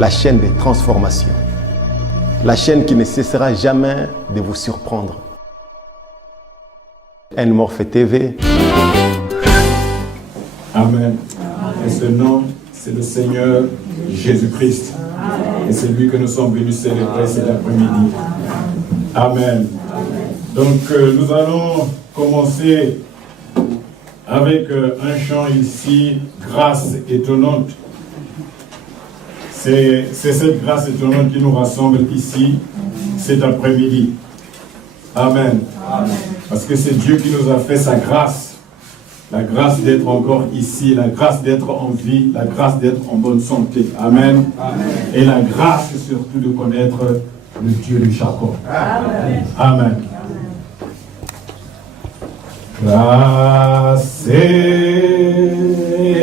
la chaîne des transformations, la chaîne qui ne cessera jamais de vous surprendre. Morphe TV. Amen. Et ce nom, c'est le Seigneur Jésus-Christ. Et c'est lui que nous sommes venus célébrer cet après-midi. Amen. Donc, nous allons commencer avec un chant ici, grâce étonnante. C'est cette grâce étonnante qui nous rassemble ici, cet après-midi. Amen. Amen. Parce que c'est Dieu qui nous a fait sa grâce. La grâce d'être encore ici, la grâce d'être en vie, la grâce d'être en bonne santé. Amen. Amen. Et la grâce surtout de connaître le Dieu de Jacob. Amen. Amen. Grâce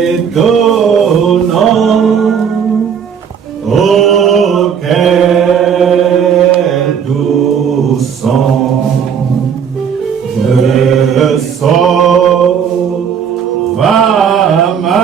étonnante, oh quel doux son, je sauve à ma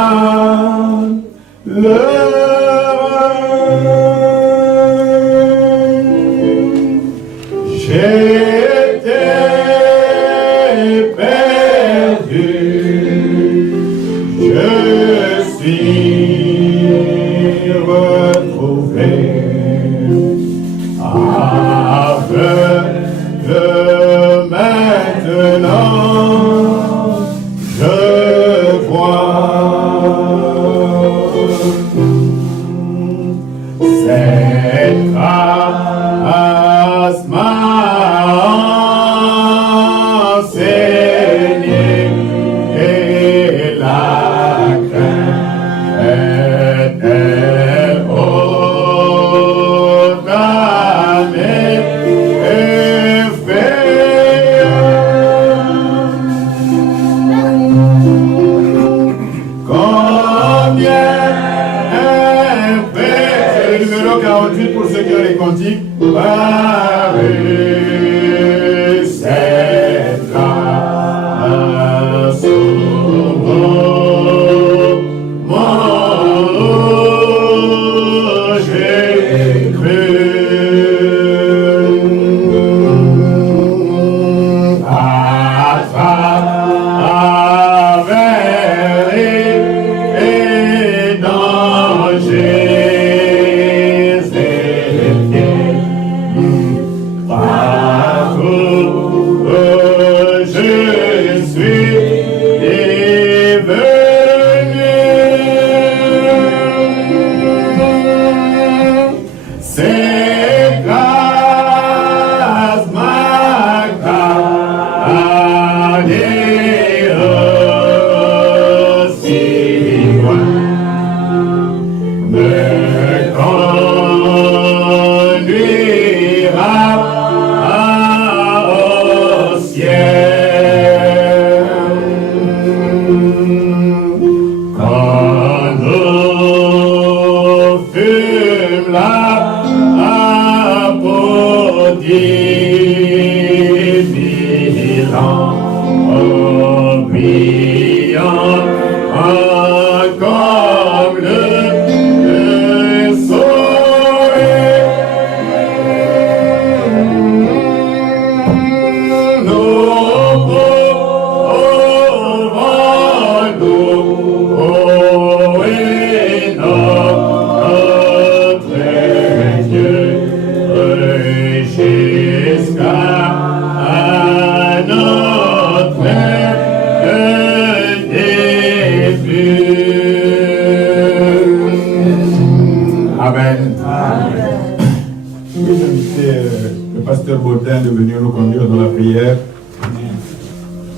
de venir nous conduire dans la prière.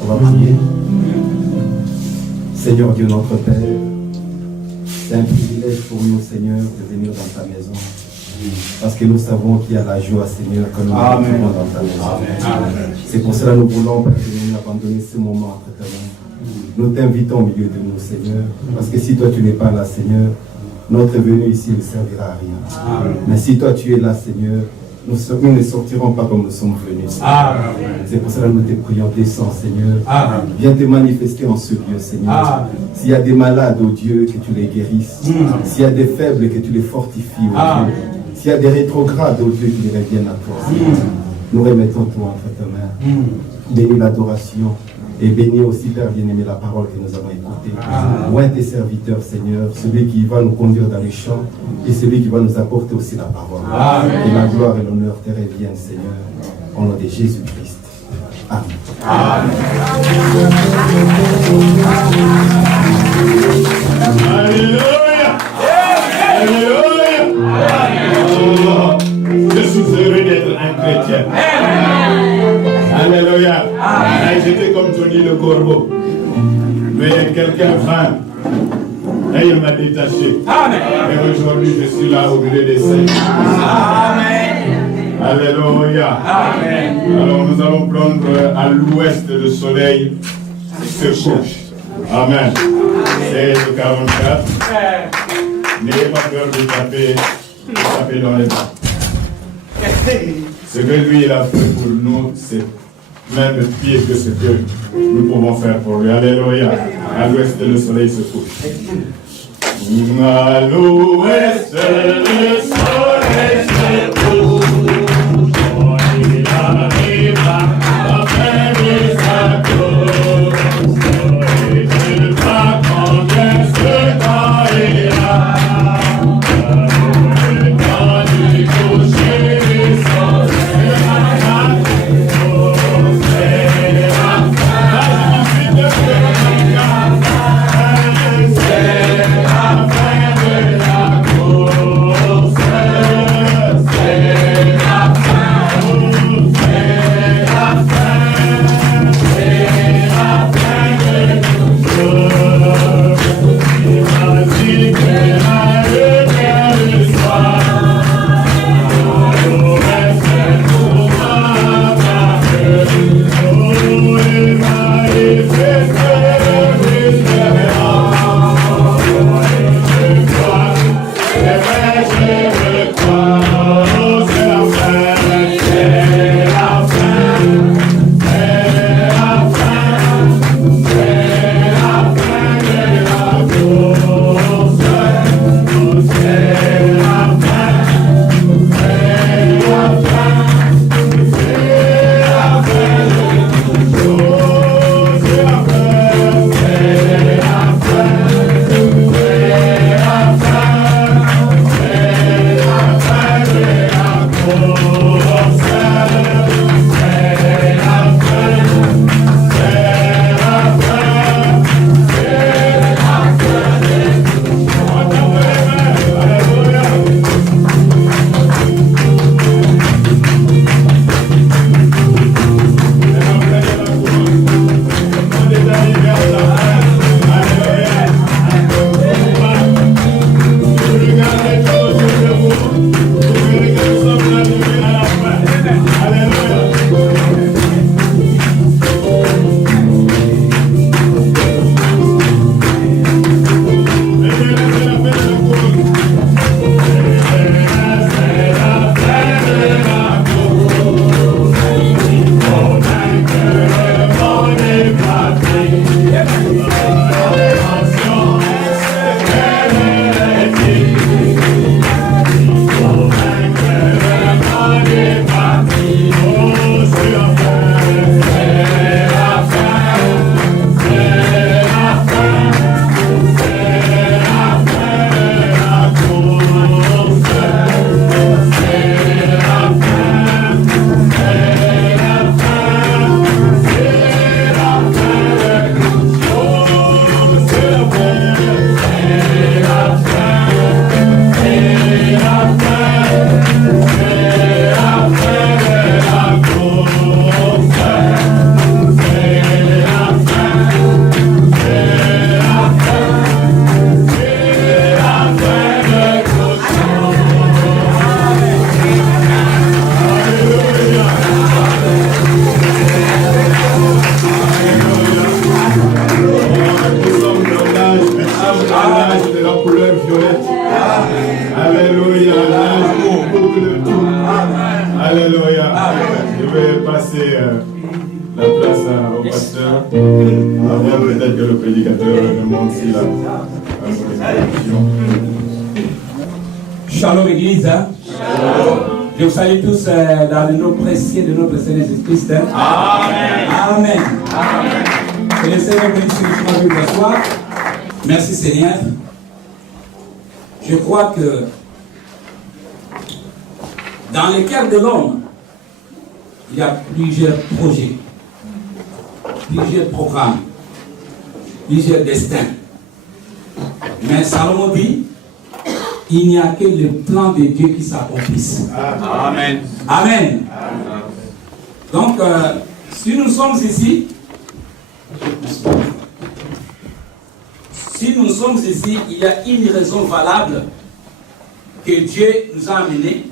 On va prier. Seigneur Dieu notre Père, c'est un privilège pour nous, Seigneur, de venir dans ta maison. Parce que nous savons qu'il y a la joie, Seigneur, que nous vivons dans ta maison. C'est pour cela que nous voulons, Père, nous abandonner ce moment entre tes mains. Nous t'invitons au milieu de nous, Seigneur. Parce que si toi tu n'es pas là, Seigneur, notre venue ici ne servira à rien. Mais si toi tu es là, Seigneur, nous ne sortirons pas comme nous sommes venus. C'est pour cela que nous te prions, descends, Seigneur. Viens te manifester en ce lieu, Seigneur. S'il y a des malades, oh Dieu, que tu les guérisses. S'il y a des faibles, que tu les fortifies, oh Dieu. S'il y a des rétrogrades, oh Dieu, qui reviennent à toi. Nous remettons tout entre tes mains. Bénis l'adoration. Et bénis aussi, Père bien-aimé, la parole que nous avons écoutée. Loin tes serviteurs, Seigneur, celui qui va nous conduire dans les champs et celui qui va nous apporter aussi la parole. Et la gloire et l'honneur te reviennent, Seigneur, au nom de Jésus-Christ. Amen. Alléluia. Alléluia. Je suis heureux d'être un chrétien. Alléluia. J'étais comme Tony le corbeau. Mais quelqu'un vint et il m'a détaché. Et aujourd'hui, je suis là au milieu des saints. Alléluia. Alors nous allons prendre à l'ouest le soleil se couche. Amen. C'est le 44. N'ayez pas peur de taper dans les bras. Ce que lui il a fait pour nous, c'est même pire que ce que nous pouvons faire pour lui. Alléluia. À l'ouest, le soleil se couche. À l'ouest, le soleil se couche. Il arrivera à faire sa course. Et il va quand ce temps ira. Quand du coucher du soleil. passer la place au pasteur avant peut-être que le prédicateur ne monte sur la prédication. Shalom Église. Shalom. Je vous salue tous dans le nom précieux de notre Seigneur Jésus-Christ. Amen. Amen. Amen. Que le Seigneur bénisse nous ce soir. Merci Seigneur. Je crois que dans le cœur de l'homme, il y a plusieurs projets, plusieurs programmes, plusieurs destins. Mais Salomon dit, il n'y a que le plan de Dieu qui s'accomplisse. Amen. Amen. Donc, si nous sommes ici, il y a une raison valable que Dieu nous a amenés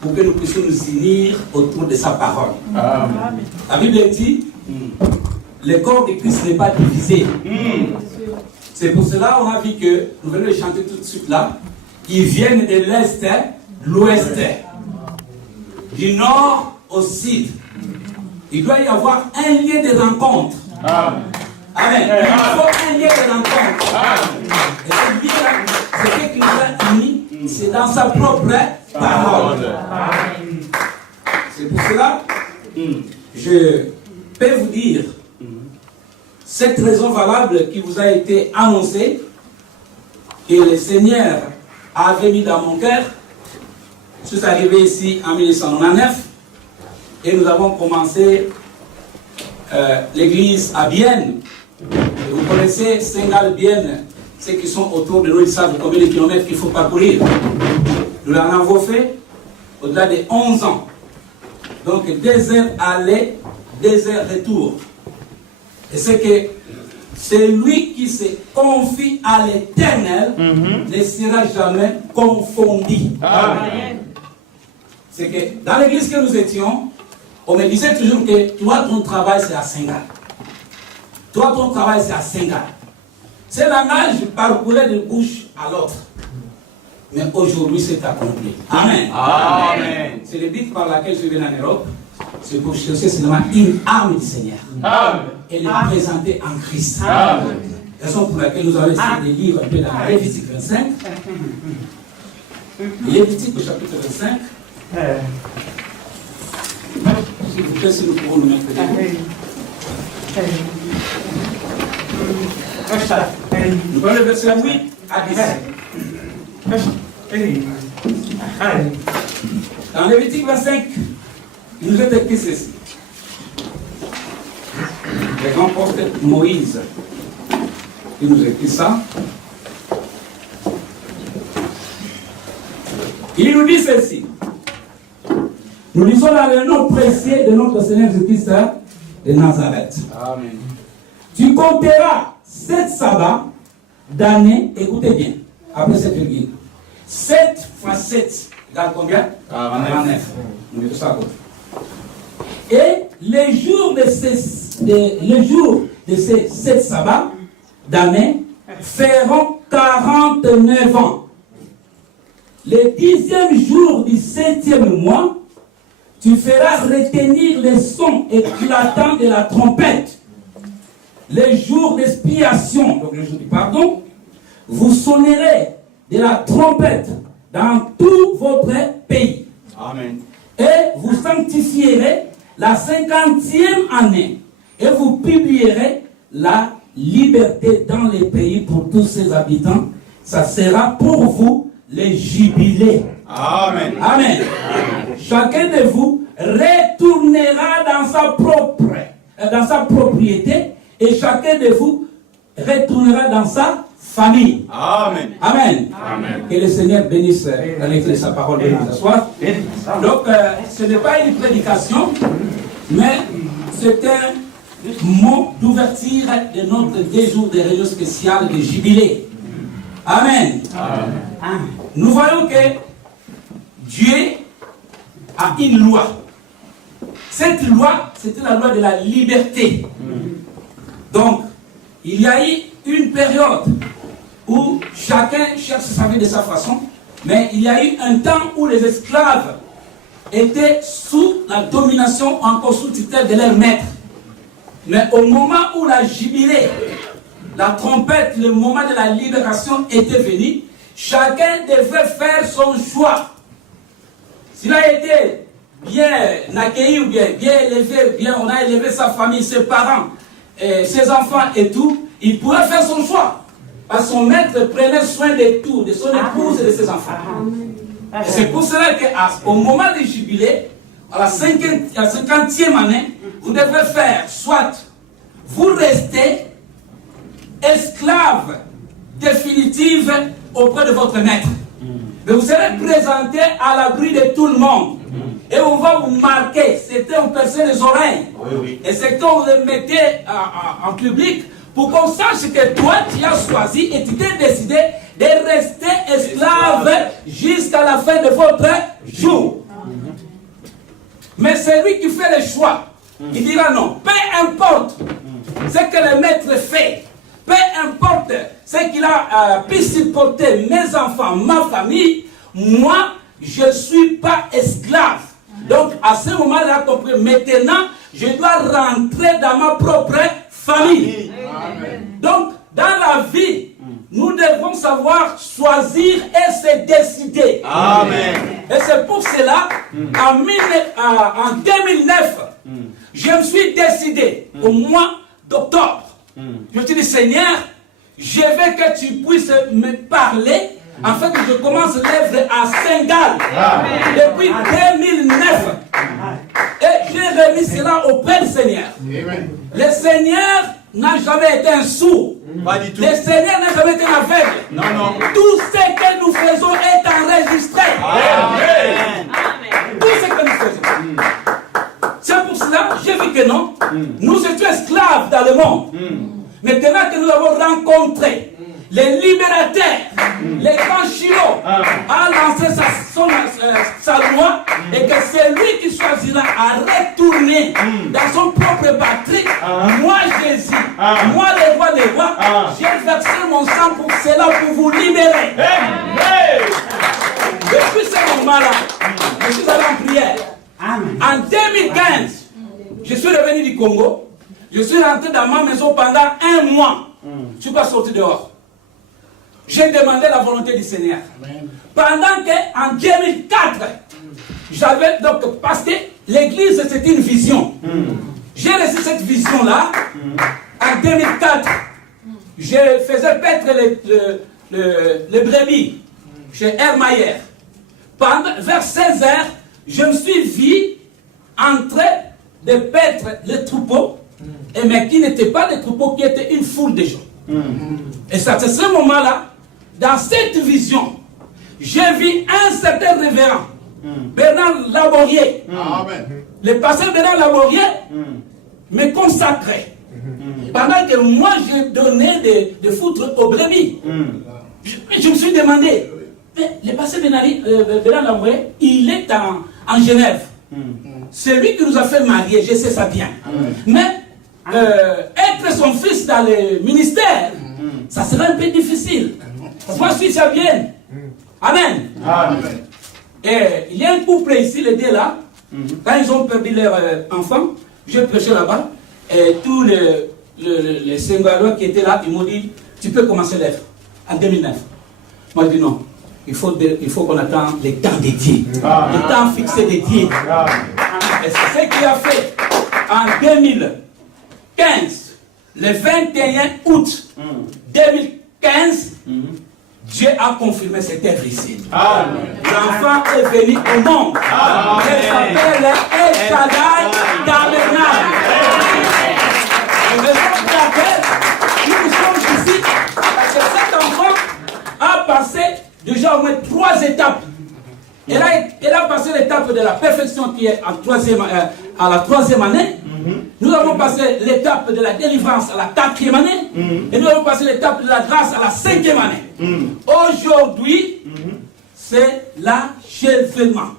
pour que nous puissions nous unir autour de sa parole. Amen. La Bible dit, le corps de Christ n'est pas divisé. C'est pour cela qu'on a vu que, nous venons de chanter tout de suite là, ils viennent de l'Est, l'Ouest, du Nord au Sud. Il doit y avoir un lieu de rencontre. Amen. Amen. Il faut un lieu de rencontre. Et ce lieu-là, c'est ce qui nous a unis, c'est dans sa propre parole. C'est pour cela, je peux vous dire, cette raison valable qui vous a été annoncée, que le Seigneur avait mis dans mon cœur. Je suis arrivé ici en 1999 et nous avons commencé l'église à Bienne. Et vous connaissez Saint-Gall-Bienne, ceux qui sont autour de nous, ils savent combien de kilomètres il faut parcourir. Nous en avons fait au-delà de 11 ans. Donc 2 heures aller, 2 heures retour. Et c'est que celui qui se confie à l'Éternel ne sera jamais confondu. Amen. C'est que dans l'église que nous étions, on me disait toujours que toi, ton travail, c'est à Saint-Gall. Toi, ton travail, c'est à Saint-Gall. Ce langage parcourait de bouche à l'autre. Mais aujourd'hui, c'est accompli. Amen. Amen. C'est le but par laquelle je viens en Europe. C'est pour chercher seulement une arme du Seigneur. Amen. Et les présenter en Christ. Amen. Raison pour laquelle nous allons essayer de lire un peu dans Lévitique 25. Lévitique au chapitre 25. S'il vous plaît, si nous pouvons nous mettre dedans. Nous prenons le verset 8 à 17. Dans Lévitique 25, il nous est écrit ceci. Le grand prophète Moïse, il nous écrit ça. Il nous dit ceci. Nous lisons dans le nom précieux de notre Seigneur Jésus-Christ de Nazareth. Amen. Tu compteras 7 sabbats d'années, écoutez bien, après cette virgule. 7 fois 7 égale combien? 49. On met tout ça à côté. Et les jours de ces 7 sabbats d'année feront 49 ans. Le 10e jour du 7e mois, tu feras retenir les sons éclatants de la trompette. Les jours d'expiation, donc le jour du pardon, vous sonnerez de la trompette dans tout votre pays. Amen. Et vous sanctifierez la 50e année et vous publierez la liberté dans les pays pour tous ses habitants. Ça sera pour vous les jubilés. Amen. Amen. Chacun de vous retournera dans sa propriété et chacun de vous retournera dans sa famille. Amen. Amen. Amen. Que le Seigneur bénisse avec sa parole de ce soir. Donc, ce n'est pas une prédication, mais c'est un mot d'ouverture de notre 2 jours de réunion spéciale de jubilé. Amen. Amen. Nous voyons que Dieu a une loi. Cette loi, c'était la loi de la liberté. Donc, il y a eu une période où chacun cherche sa vie de sa façon, mais il y a eu un temps où les esclaves étaient sous la domination, encore sous tutelle de leur maître. Mais au moment où la jubilée, la trompette, le moment de la libération était venu, chacun devait faire son choix. S'il a été bien accueilli ou bien élevé, on a élevé sa famille, ses parents, ses enfants et tout, il pourrait faire son choix. Parce que son maître prenait soin de tout, de son épouse et de ses enfants. Et c'est pour cela qu'au moment du jubilé, à la 50e année, vous devez faire soit vous restez esclave définitive auprès de votre maître. Mais vous serez présenté à l'abri de tout le monde. Et on va vous marquer. C'était on perçait les oreilles. Et c'est quand vous les mettez en public pour qu'on sache que toi tu as choisi et tu t'es décidé de rester esclave jusqu'à la fin de votre jour. Mais c'est lui qui fait le choix. Il dira non. Peu importe ce que le maître fait. Peu importe ce qu'il a pu supporter, mes enfants, ma famille, moi, je ne suis pas esclave. Donc, à ce moment-là, maintenant, je dois rentrer dans ma propre famille. Amen. Donc, dans la vie, nous devons savoir choisir et se décider. Amen. Et c'est pour cela, en 2009, je me suis décidé au mois d'octobre. Je te dis, Seigneur, je veux que tu puisses me parler afin que je commence l'œuvre à Saint-Gall depuis 2009. Et j'ai remis cela auprès du Seigneur. Amen. Le Seigneur n'a jamais été un sourd. Pas du tout. Le Seigneur n'a jamais été un aveugle. Non, non. Tout ce que nous faisons est enregistré. Amen. Tout ce que nous faisons. C'est pour cela, j'ai vu que non. Nous étions esclaves dans le monde. Maintenant que nous avons rencontré les libérateurs, les grands Chilo, a lancé sa loi et que c'est lui qui choisira à retourner dans son propre patrie. Moi, Jésus, moi, le roi des rois, j'ai versé mon sang pour cela, pour vous libérer. Depuis ce moment-là, je suis allé en prière. En 2015, je suis revenu du Congo. Je suis rentré dans ma maison pendant 1 mois. Je ne suis pas sorti dehors. J'ai demandé la volonté du Seigneur. Amen. Pendant qu'en 2004, j'avais donc, parce que l'église c'était une vision. J'ai reçu cette vision-là. En 2004, je faisais paître les brebis chez Hermayer. Vers 16 heures, je me suis vu en train de paître les troupeaux, mais qui n'étaient pas des troupeaux, qui étaient une foule de gens. Et c'est à ce moment-là, dans cette vision, j'ai vu un certain révérend, Bernard Laborier. Le pasteur Bernard Laborier me consacrait. Pendant que moi, j'ai donné des foutres aux brebis. Je me suis demandé, mais le pasteur Bernard Laborier, il est en Genève. C'est lui qui nous a fait marier, je sais ça bien. Mais être son fils dans le ministère, ça sera un peu difficile. Moi, je suis ça bien. Amen. Amen. Et il y a un couple ici, les deux là, quand ils ont perdu leur enfant, j'ai prêché là-bas, et tous les Sénégalais qui étaient là, ils m'ont dit, tu peux commencer l'œuvre en 2009. Moi, je dis non. Il faut qu'on attende les temps de Dieu. Le temps fixé de Dieu. Et c'est ce qu'il a fait en 2015, le 21 août 2015, Dieu a confirmé cette œuvre ici. L'enfant est venu au monde. Il s'appelle El Shaddai Tabernacle. Raison pour laquelle nous sommes ici, parce que cet enfant a passé déjà au moins 3 étapes. Elle a passé l'étape de la perfection qui est à la 3e année. Nous avons passé l'étape de la délivrance à la 4e année. Et nous avons passé l'étape de la grâce à la 5e année. Aujourd'hui, c'est l'achèvement.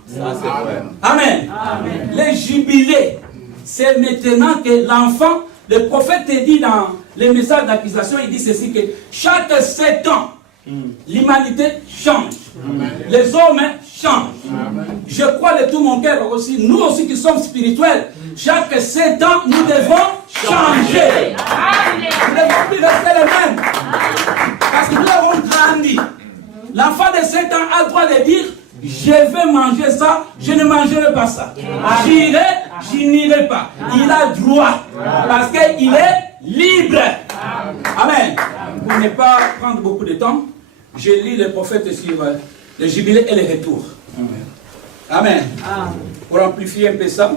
Amen. Amen. Le jubilé, c'est maintenant que l'enfant, le prophète dit dans les messages d'accusation, il dit ceci, que chaque 7 ans, l'humanité change. Amen. Les hommes changent. Amen. je crois de tout mon cœur aussi, nous aussi qui sommes spirituels, chaque 7 ans, nous devons changer. Nous ne devons plus rester les mêmes. Parce que nous avons grandi. L'enfant de 7 ans a le droit de dire, je vais manger ça, je ne mangerai pas ça. J'irai, je n'irai pas. Il a droit. Parce qu'il est libre. Amen. Pour ne pas prendre beaucoup de temps, je lis le prophète sur le jubilé et le retour. Amen. Pour amplifier un peu ça,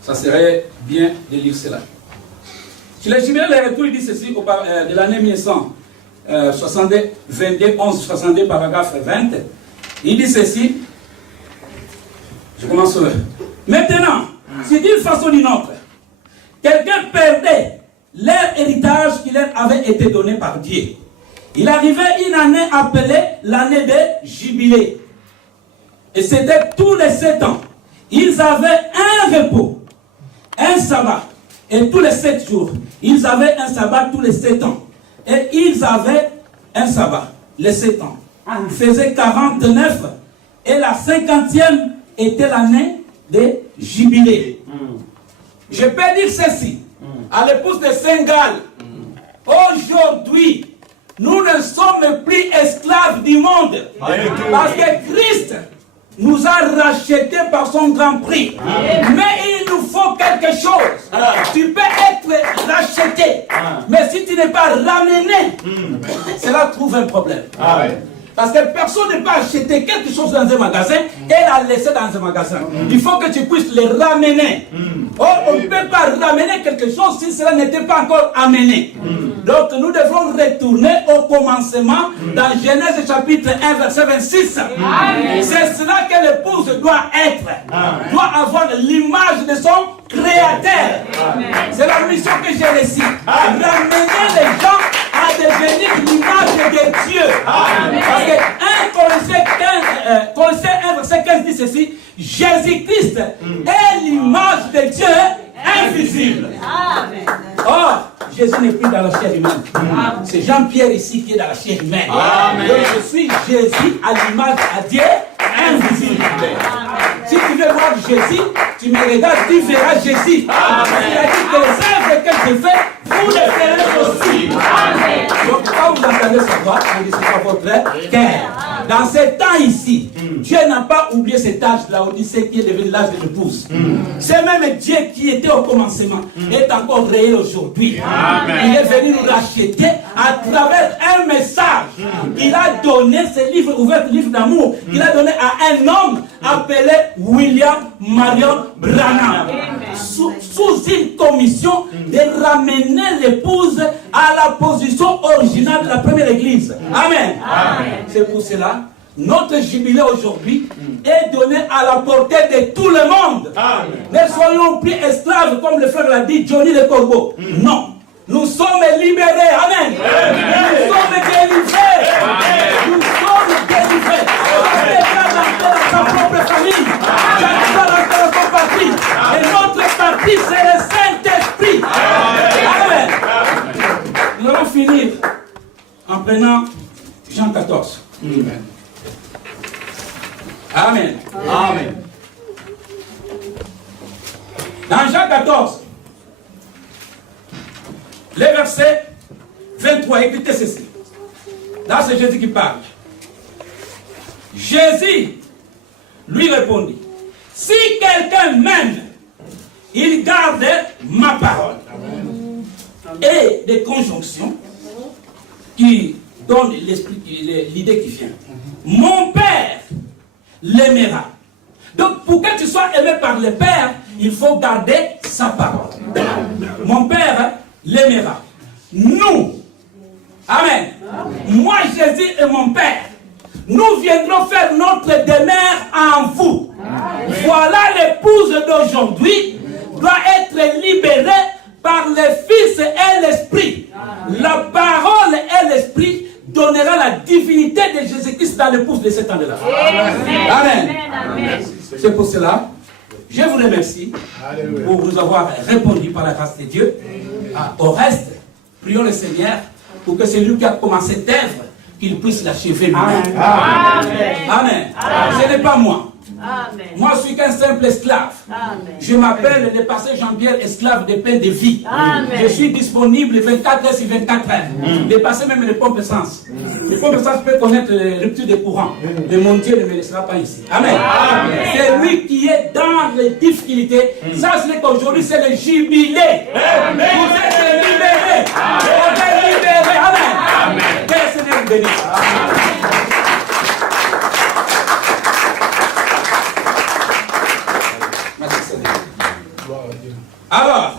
ça serait bien de lire cela. Sur le jubilé et le retour, il dit ceci de l'année 1962, 11, 62, paragraphe 20. Il dit ceci. Je commence. Maintenant, si d'une façon ou d'une autre, quelqu'un perdait leur héritage qui leur avait été donné par Dieu, il arrivait une année appelée l'année de jubilé. Et c'était tous les 7 ans. Ils avaient un repos, un sabbat. Et tous les 7 jours, ils avaient un sabbat tous les 7 ans. Et ils avaient un sabbat, les 7 ans. Ils faisaient 49. Et la 50e était l'année de jubilé. Je peux dire ceci à l'épouse de Saint-Gall. Aujourd'hui, nous ne sommes plus esclaves du monde. Parce que Christ nous a rachetés par son grand prix. Mais il nous faut quelque chose. Tu peux être racheté. Mais si tu n'es pas ramené, cela trouve un problème. Parce que personne ne peut acheter quelque chose dans un magasin et la laisser dans un magasin. Il faut que tu puisses le ramener. Or, on ne peut pas ramener quelque chose si cela n'était pas encore amené. Donc, nous devons retourner au commencement dans Genèse chapitre 1, verset 26. C'est cela que l'épouse doit être. Doit avoir l'image de son créateur. C'est la mission que j'ai réussi. Ramener les gens à devenir l'image de Dieu. Parce que 1 Colossiens 1, verset 15 dit ceci: Jésus-Christ est l'image de Dieu invisible. Or, Jésus n'est plus dans la chair humaine. C'est Jean-Pierre ici qui est dans la chair humaine. Donc je suis Jésus à l'image à Dieu invisible. Si tu veux voir Jésus, tu me regardes, tu verras Jésus. Il a dit que les œuvres que je fais, vous les ferez aussi. Donc quand vous entendez sa voix, vous dites c'est pas votre cœur. Dans ces temps ici, Dieu n'a pas oublié cet âge de la Odyssée qui est devenu l'âge de l'épouse. C'est même Dieu qui était au commencement, est encore réel aujourd'hui. Il est venu nous racheter à travers un message. Il a donné ce livre ouvert, livre d'amour, qu'il a donné à un homme appelé William Marion Branham. Sous une commission de ramener l'épouse à la position originale de la première église. Amen. C'est pour cela notre jubilé aujourd'hui est donné à la portée de tout le monde. Ne soyons plus esclaves comme le frère l'a dit, Johnny le Corbeau. Non. Nous sommes libérés. Amen. Nous sommes délivrés. Nous sommes délivrés. Chacun dans sa propre famille. Chacun dans son parti. Et notre parti, c'est le Saint-Esprit. Amen. Nous allons finir en prenant Jean 14. Amen. Amen. Dans Jean 14, le verset 23, écoutez ceci. Là, c'est Jésus qui parle. Jésus lui répondit: si quelqu'un m'aime, il garde ma parole. Et des conjonctions qui donnent l'idée qui vient. Mon Père l'aimera. Donc, pour que tu sois aimé par le Père, il faut garder sa parole. Mon Père l'aimera. Nous, amen. Moi, Jésus et mon Père, nous viendrons faire notre demeure en vous. Voilà l'épouse d'aujourd'hui doit être libérée par le Fils et l'Esprit. La parole et l'Esprit donnera la divinité de Jésus-Christ dans l'épouse de cet année-là. Amen. Amen. C'est pour cela, je vous remercie pour vous avoir répondu par la grâce de Dieu. Au reste, prions le Seigneur pour que celui qui a commencé cette œuvre qu'il puisse l'achever lui-même. Amen. Ce n'est pas moi. Amen. Moi, je suis qu'un simple esclave. Amen. Je m'appelle le pasteur Jean-Pierre, esclave de pain de vie. Amen. Je suis disponible 24 heures sur 24 heures. Le passer même les pompes essence. Les pompes essence peuvent connaître les ruptures de courant. Mais mon Dieu ne me laissera pas ici. Amen. C'est lui qui est dans les difficultés. Ça, c'est qu'aujourd'hui, c'est le jubilé. Vous êtes libérés. Vous êtes libérés. Amen. Que le Seigneur vous bénisse. Alors,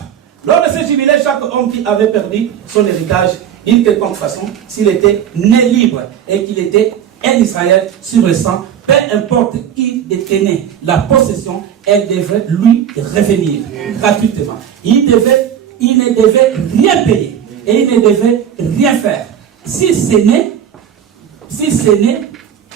lors de ce jubilé, chaque homme qui avait perdu son héritage, d'une quelconque façon, s'il était né libre et qu'il était un Israël sur le sang, peu importe qui détenait la possession, elle devrait lui revenir gratuitement. Il ne devait rien payer et il ne devait rien faire. Si ce n'est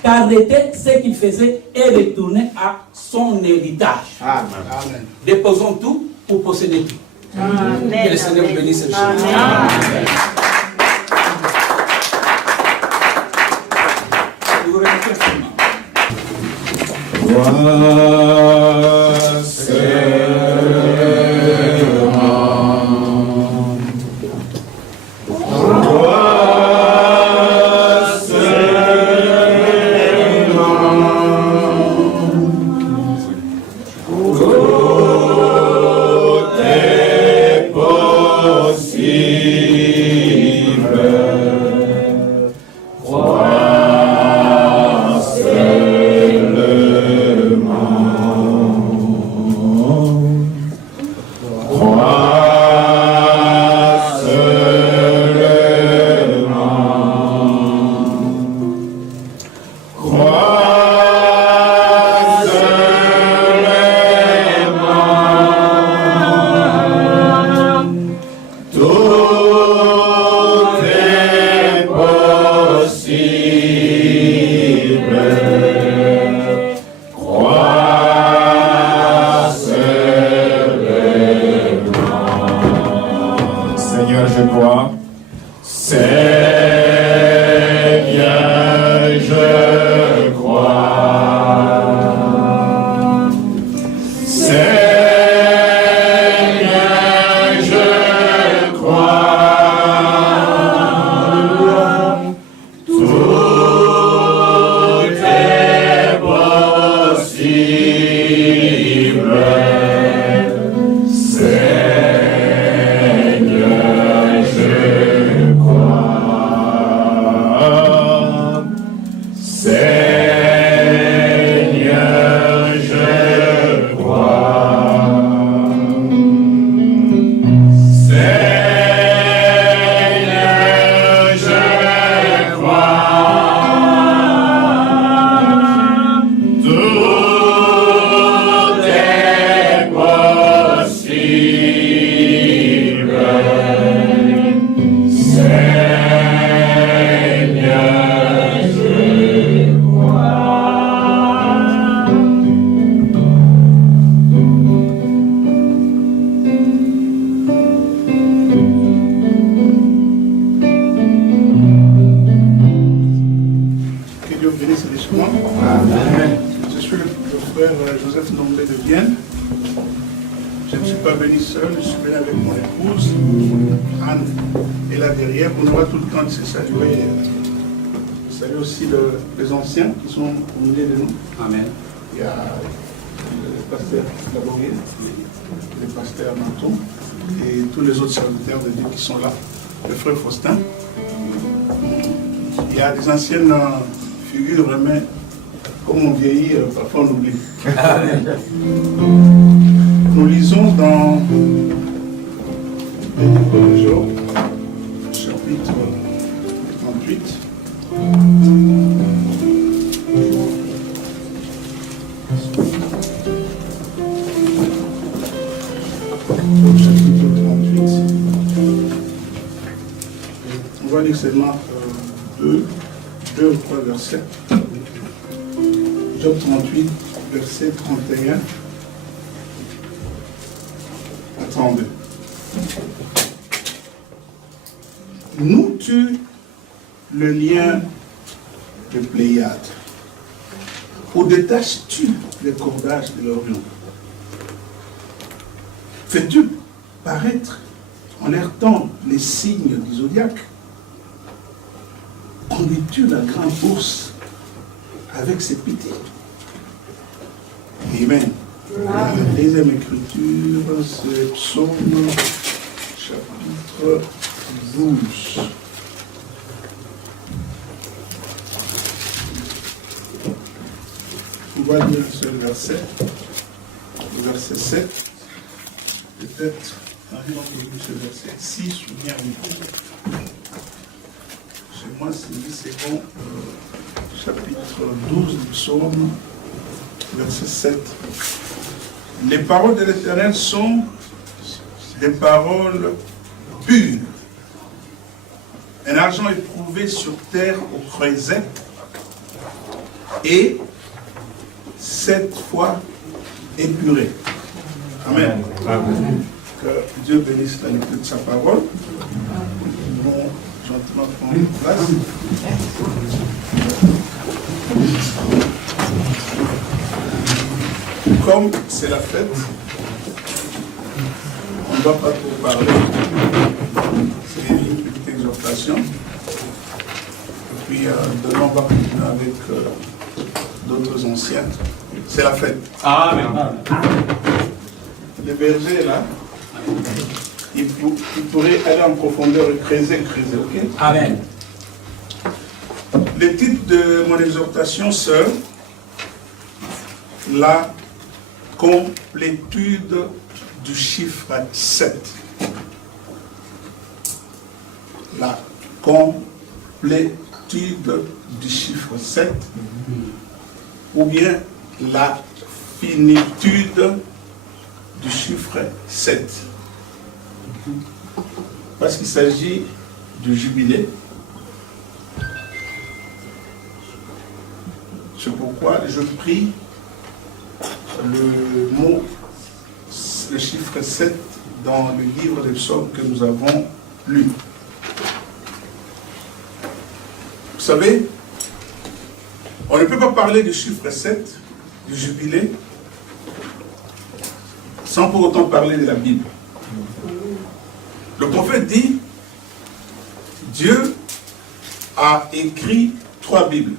qu'arrêter ce qu'il faisait et retourner à son héritage. Amen. Déposons tout pour posséder tout. Amen. Que le Seigneur vous bénisse. Amen. Je vous remercie infiniment. Seigneur, je crois. Seigneur, je crois. Seigneur, je crois. Tout est possible. Je suis le frère Joseph Nomblé de Vienne. Je ne suis pas venu seul, je suis venu avec mon épouse, Anne, et là derrière, pour nous voir tout le temps de se saluer. Saluer aussi les anciens qui sont au milieu de nous. Amen. Il y a le pasteur Laborier, le pasteur Manton, et tous les autres serviteurs de Dieu qui sont là, le frère Faustin. Il y a des anciennes figures, mais comme on vieillit, parfois on oublie. Nous lisons dans les livres de Job, chapitre 38. Chapitre 38. On va lire seulement deux ou trois versets. Job 38, verset 31 à 32. Nous tu le lien les Pléiades? Où détaches-tu les cordages de l'Orient? Fais-tu paraître en l'air temps les signes du zodiaque? Conduis-tu la grande ours avec ses pités? Amen. La deuxième écriture, c'est Psaume chapitre 12. On va lire un seul verset, le verset 7. Peut-être, on a lu ce verset 6 ou bien 8. Chez moi, c'est bon, chapitre 12 du psaume, verset 7. Les paroles de l'Éternel sont des paroles pures. Un argent éprouvé sur terre au creuset et 7 fois épuré. Amen. Amen. Que Dieu bénisse la lecture de sa parole. Nous allons gentiment prendre place. Comme c'est la fête, on ne doit pas trop parler. C'est une petite exhortation. Et puis demain, on va continuer avec d'autres anciens. C'est la fête. Amen. Les bergers, là, ils pourraient aller en profondeur et creuser, ok? Amen. Le titre de mon exhortation, c'est la complétude du chiffre 7. La complétude du chiffre 7, ou bien la finitude du chiffre 7. Parce qu'il s'agit du jubilé. C'est pourquoi je prie le mot, le chiffre 7 dans le livre des psaumes que nous avons lu. Vous savez, on ne peut pas parler du chiffre 7, du jubilé, sans pour autant parler de la Bible. Le prophète dit, Dieu a écrit 3 Bibles.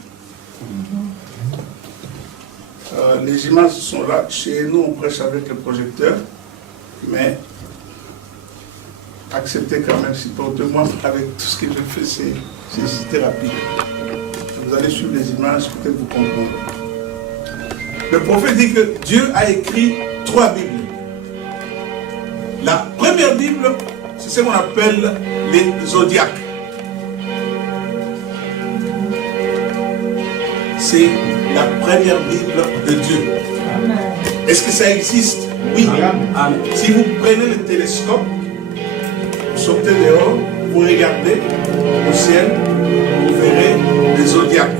Les images sont là. Chez nous, on prêche avec le projecteur, mais acceptez quand même, si pour 2 mois, avec tout ce que je fais, c'est rapide. Vous allez suivre les images, peut-être vous comprendrez. Le prophète dit que Dieu a écrit 3 Bibles. La première Bible, c'est ce qu'on appelle les zodiaques. C'est la première Bible de Dieu. Est-ce que ça existe? Oui. Amen. Si vous prenez le télescope, vous sortez dehors, vous regardez au ciel, vous verrez les zodiaques.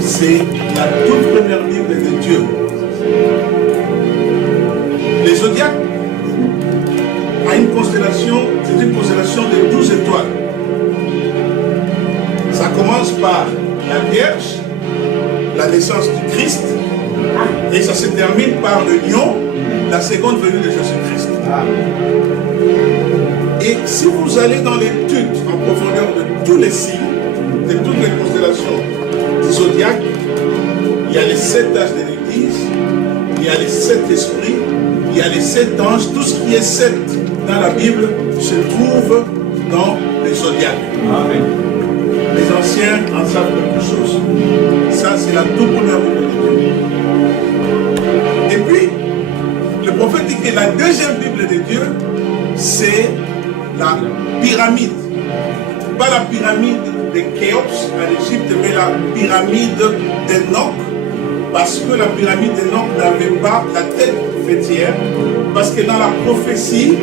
C'est la toute première Bible de Dieu. Les zodiaques a une constellation, c'est une constellation de 12 étoiles. Ça commence par la Vierge, la naissance du Christ, et ça se termine par le lion, la seconde venue de Jésus-Christ. Et si vous allez dans l'étude en profondeur de tous les signes, de toutes les constellations du zodiaque, il y a les 7 âges de l'Église, il y a les 7 esprits, il y a les 7 anges, tout ce qui est 7 dans la Bible se trouve dans les zodiaques. Amen. Les anciens en savent quelque chose. Ça, c'est la toute première Bible de Dieu. Et puis, le prophète dit que la deuxième Bible de Dieu, c'est la pyramide. Pas la pyramide de Khéops en Égypte, mais la pyramide d'Enoch. Parce que la pyramide d'Enoch n'avait pas la tête fêtière. Parce que dans la prophétie,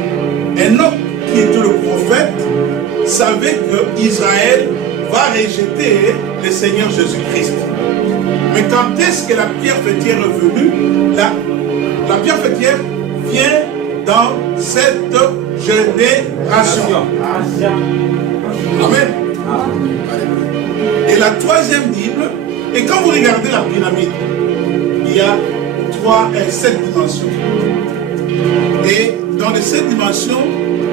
Enoch, qui était le prophète, savait que Israël va rejeter le Seigneur Jésus-Christ. Mais quand est-ce que la pierre fêtière est venue? La pierre fêtière vient dans cette génération. Amen. Et la troisième Bible, et quand vous regardez la pyramide, il y a 7 dimensions. Et dans les 7 dimensions,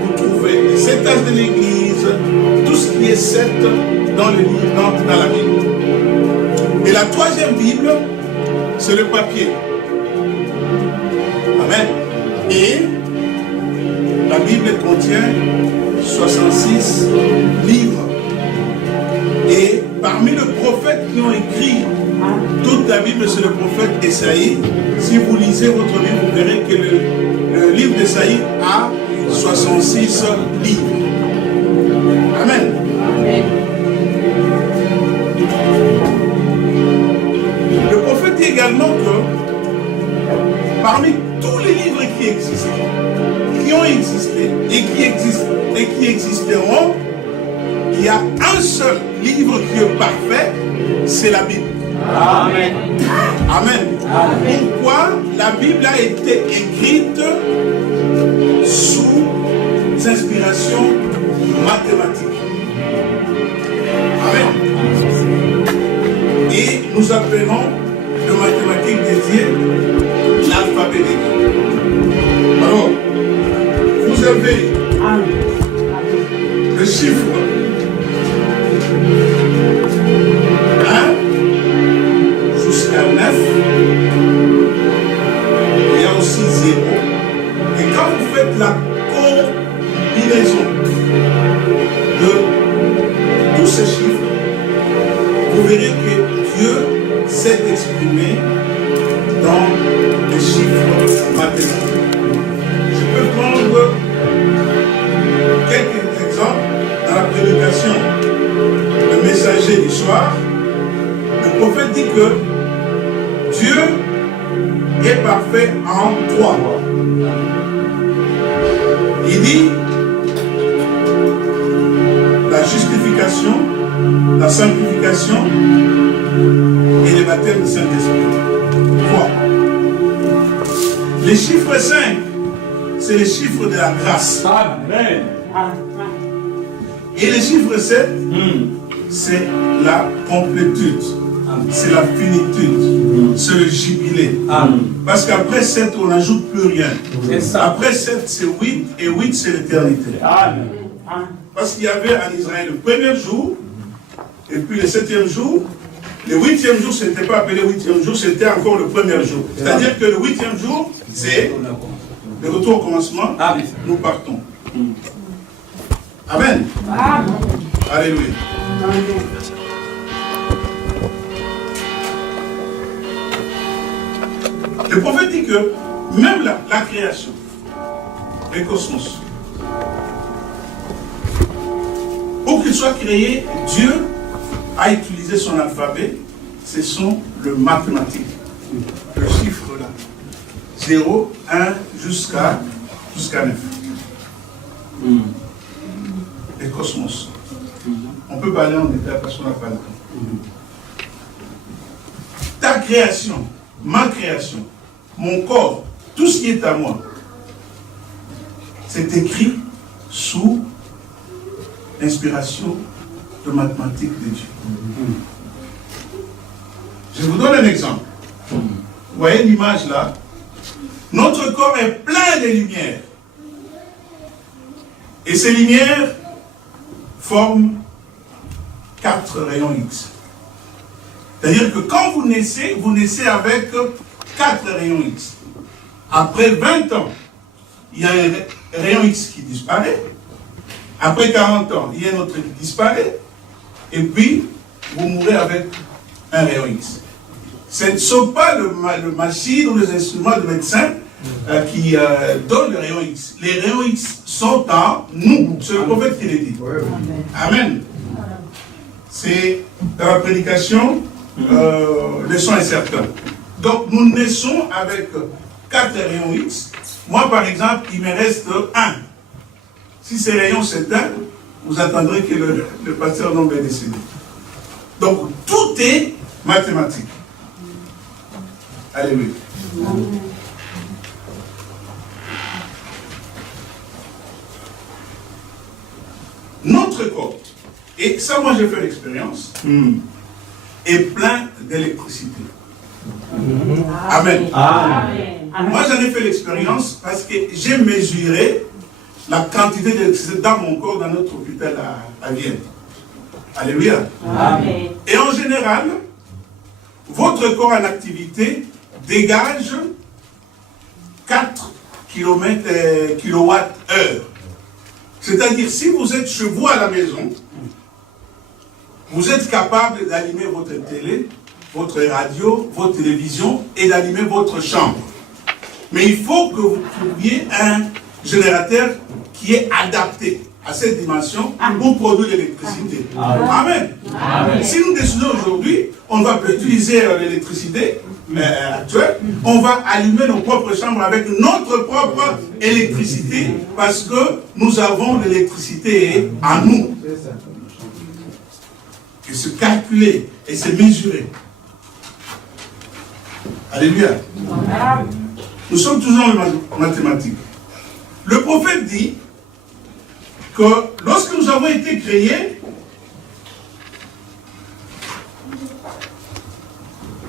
vous trouvez les 7 âges de l'Église, tout ce qui est 7 dans le livre, dans la Bible. Et la troisième Bible, c'est le papier. Amen. Et la Bible contient 66 livres. Et parmi les prophètes qui ont écrit toute la Bible, c'est le prophète Esaïe. Si vous lisez votre livre, vous verrez que le livre d'Esaïe a 66 livres. Amen. Le prophète dit également que parmi tous les livres qui existent, qui ont existé et qui existeront, il y a un seul livre qui est parfait, c'est la Bible. Amen. Amen. Amen. Pourquoi la Bible a été écrite sous inspiration mathématique. Amen. Et nous appelons le mathématique dédié l'alphabet des Grecs. Alors, vous avez le chiffre 1 jusqu'à 9. Il y a aussi 0. Et quand vous faites la combinaison de tous ces chiffres, vous verrez que Dieu s'est exprimé dans les chiffres mathématiques. Je peux prendre quelques exemples. Dans la prédication, le messager du soir, le prophète dit que Dieu est parfait en 3. Il dit la justification, la sanctification et le baptême du Saint-Esprit. 3. Les chiffres 5, c'est les chiffres de la grâce. Amen. Et les chiffres 7, c'est la complétude, c'est la finitude, c'est le jubilé. Parce qu'après 7, on n'ajoute plus rien. Après 7, c'est 8, et 8, c'est l'éternité. Parce qu'il y avait en Israël le premier jour, et puis le 7e jour. Le 8e jour, ce n'était pas appelé 8e jour, c'était encore le premier jour. C'est-à-dire que le 8e jour, c'est le retour au commencement. Nous partons. Amen. Alléluia. Le prophète dit que même la création, le cosmos, pour qu'il soit créé, Dieu a utilisé son alphabet, ce sont le mathématique, le chiffre là, 0, 1 jusqu'à 9. Le cosmos. On peut parler en détail parce qu'on n'a pas le temps. Ta création, ma création, mon corps, tout ce qui est à moi, c'est écrit sous inspiration de mathématiques de Dieu. Je vous donne un exemple. Vous voyez l'image là? Notre corps est plein de lumière. Et ces lumières forment 4 rayons X. C'est-à-dire que quand vous naissez avec 4 rayons X. Après 20 ans, il y a un rayon X qui disparaît. Après 40 ans, il y a un autre qui disparaît. Et puis, vous mourrez avec un rayon X. Ce ne sont pas le machine ou les instruments de médecin qui donnent le rayon X. Les rayons X sont en nous. C'est le prophète qui les dit. Amen. C'est dans la prédication, le son est certain. Donc, nous naissons avec 4 rayons X. Moi, par exemple, il me reste 1. Si ces rayons s'éteignent, vous attendrez que le pasteur Nombe est décédé. Donc, tout est mathématique. Alléluia. Notre corps Et ça, moi, j'ai fait l'expérience. Et plein d'électricité. Amen. Moi, j'en ai fait l'expérience parce que j'ai mesuré la quantité d'électricité dans mon corps dans notre hôpital à Vienne. Alléluia. Amen. Et en général, votre corps en activité dégage 4 kWh. C'est-à-dire, si vous êtes chez vous à la maison, vous êtes capable d'allumer votre télé, votre radio, votre télévision et d'allumer votre chambre. Mais il faut que vous trouviez un générateur qui est adapté à cette dimension pour produire l'électricité. Amen. Amen. Si nous décidons aujourd'hui, on ne va plus utiliser l'électricité actuelle, on va allumer nos propres chambres avec notre propre électricité parce que nous avons l'électricité en nous. Et se calculer et se mesurer. Alléluia. Nous sommes toujours en mathématiques. Le prophète dit que lorsque nous avons été créés,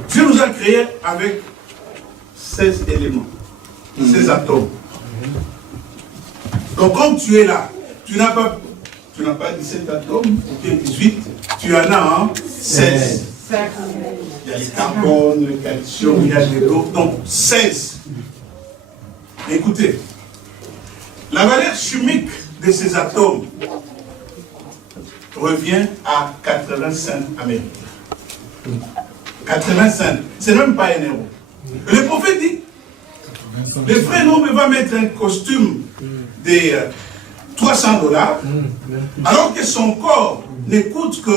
Dieu nous a créés avec 16 éléments, 16 atomes. Donc quand tu es là, tu n'as pas 17 atomes, ou bien 18, tu en as 16. Il y a les carbones, le calcium, il y a l'eau, donc 16. Écoutez, la valeur chimique de ces atomes revient à 85 américains. 85, c'est même pas un euro. Le prophète dit, le frère Noble va mettre un costume de $300, alors que son corps ne coûte que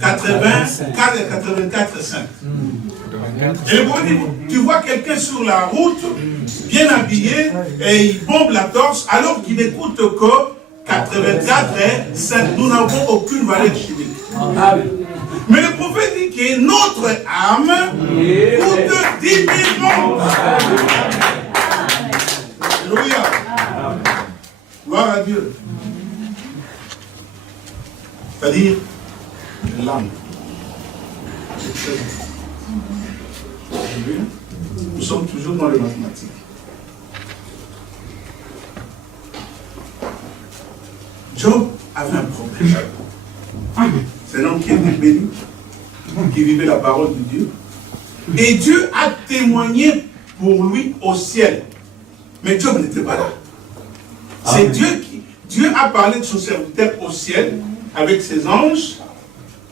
84 cents. Et le prophète dit, tu vois quelqu'un sur la route, bien habillé, et il bombe la torse, alors qu'il ne coûte que 84 cents. Nous n'avons aucune valeur chimique. Mais le prophète dit que notre âme coûte 10 000 francs. Alléluia. Gloire à Dieu. C'est-à-dire l'âme. Nous sommes toujours dans les mathématiques. Job avait un problème. C'est un homme qui était béni, qui vivait la parole de Dieu. Et Dieu a témoigné pour lui au ciel. Mais Job n'était pas là. C'est Dieu a parlé de son serviteur au ciel avec ses anges.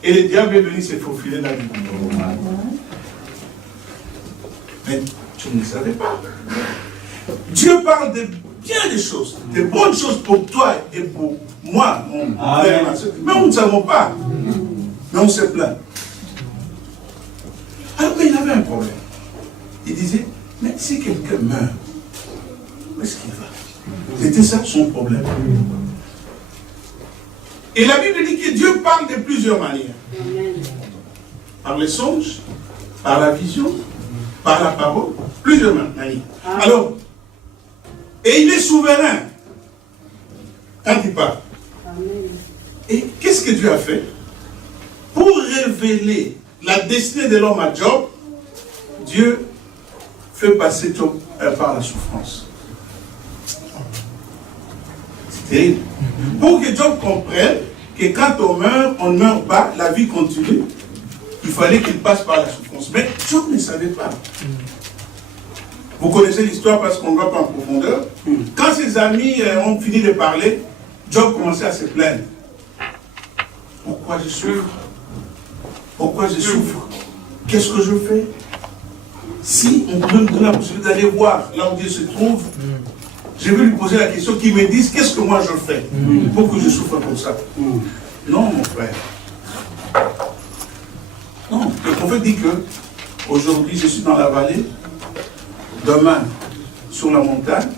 Et le diable est venu se faufiler là-dedans. Mais tu ne le savais pas. Dieu parle de bien des choses, de bonnes choses pour toi et pour moi, mon frère et ma soeur. Mais nous ne savons pas. Mais on se plaint. Alors, mais il avait un problème. Il disait, mais si quelqu'un meurt, où est-ce qu'il va? C'était ça son problème. Et la Bible dit que Dieu parle de plusieurs manières. Par les songes, par la vision, par la parole, plusieurs manières. Alors, et il est souverain quand il parle. Et qu'est-ce que Dieu a fait? Pour révéler la destinée de l'homme à Job, Dieu fait passer Job par la souffrance. C'est terrible. Pour que Job comprenne que quand on ne meurt pas, la vie continue, il fallait qu'il passe par la souffrance. Mais Job ne savait pas. Vous connaissez l'histoire parce qu'on ne va pas en profondeur. Quand ses amis ont fini de parler, Job commençait à se plaindre. Pourquoi je souffre? Pourquoi je souffre? Qu'est-ce que je fais? Si on pouvait me donner la possibilité d'aller voir là où Dieu se trouve, je vais lui poser la question, qu'il me dise qu'est-ce que moi je fais pour que je souffre comme ça. Non, mon frère. Non, le prophète dit que aujourd'hui je suis dans la vallée, demain sur la montagne,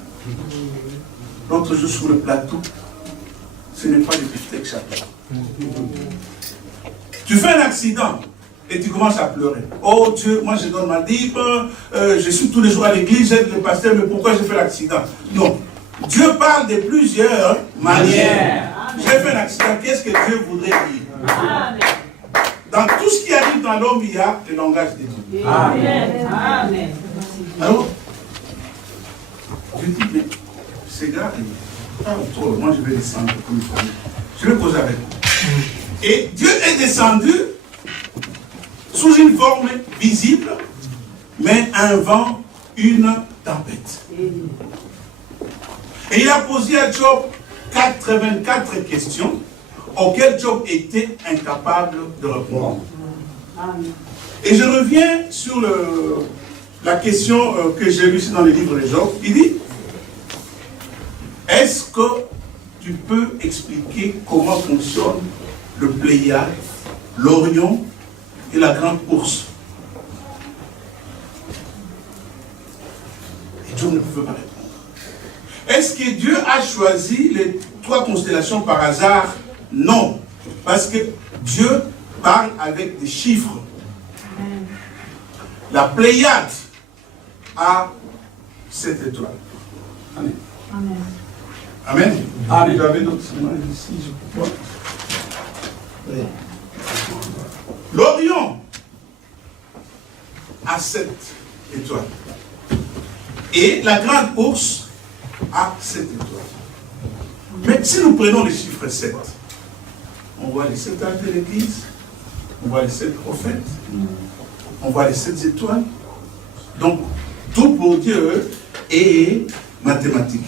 l'autre jour sur le plateau. Ce n'est pas des beefsteaks chacun. Tu fais un accident et tu commences à pleurer. Oh Dieu, moi je donne ma dîme, je suis tous les jours à l'église, j'aide le pasteur, mais pourquoi j'ai fait l'accident? Non. Dieu parle de plusieurs manières. j'ai fait un accident, qu'est-ce que Dieu voudrait dire? Amen. Dans tout ce qui arrive dans l'homme, il y a le langage de Dieu. Amen. Amen. Alors, je dis, mais ces gars, moi je vais descendre comme il faut. Je vais causer avec vous. Et Dieu est descendu sous une forme visible, mais un vent, une tempête. Et il a posé à Job 84 questions auxquelles Job était incapable de répondre. Et je reviens sur la question que j'ai lue dans le livre de Job. Il dit, est-ce que tu peux expliquer comment fonctionne le Pléiade, l'Orion et la Grande Ourse? Et Job ne pouvait pas répondre. Est-ce que Dieu a choisi les 3 constellations par hasard? Non. Parce que Dieu parle avec des chiffres. La Pléiade a 7 étoiles. Amen. Amen. Amen. Amen. Vous avez d'autres images ici, je crois. Oui. L'Orion a 7 étoiles. Et la Grande Ourse a 7 étoiles. Mais si nous prenons le chiffre 7, on voit les 7 âges de l'Église, on voit les 7 prophètes, on voit les 7 étoiles. Donc, tout pour Dieu est mathématique.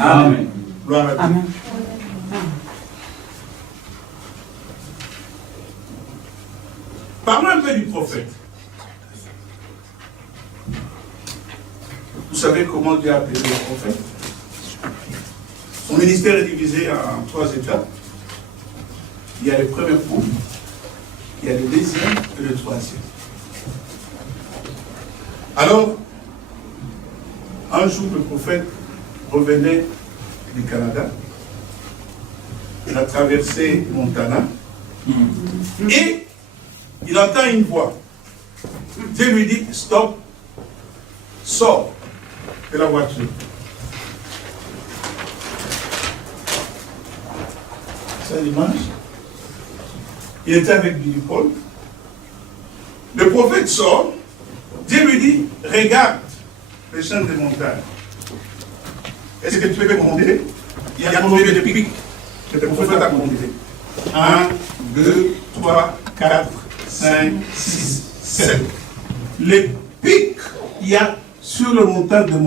Amen. Gloire à Dieu. Amen. Parlons un peu du prophète. Vous savez comment Dieu a appelé le prophète? Son ministère est divisé en 3 étapes. Il y a le premier point, il y a le deuxième et le troisième. Alors, un jour, le prophète revenait du Canada. Il a traversé Montana. Et il entend une voix. Dieu lui dit, stop, sors de la voiture. C'est l'image. Il était avec Billy Paul. Le prophète sort. Dieu lui dit, regarde les chaînes de montagne. Est-ce que tu peux compter? Il y a combien de pics que le prophète a compté? 1, 2, 3, 4, 5, 6, 7. Les pics, il y a sur le montagne de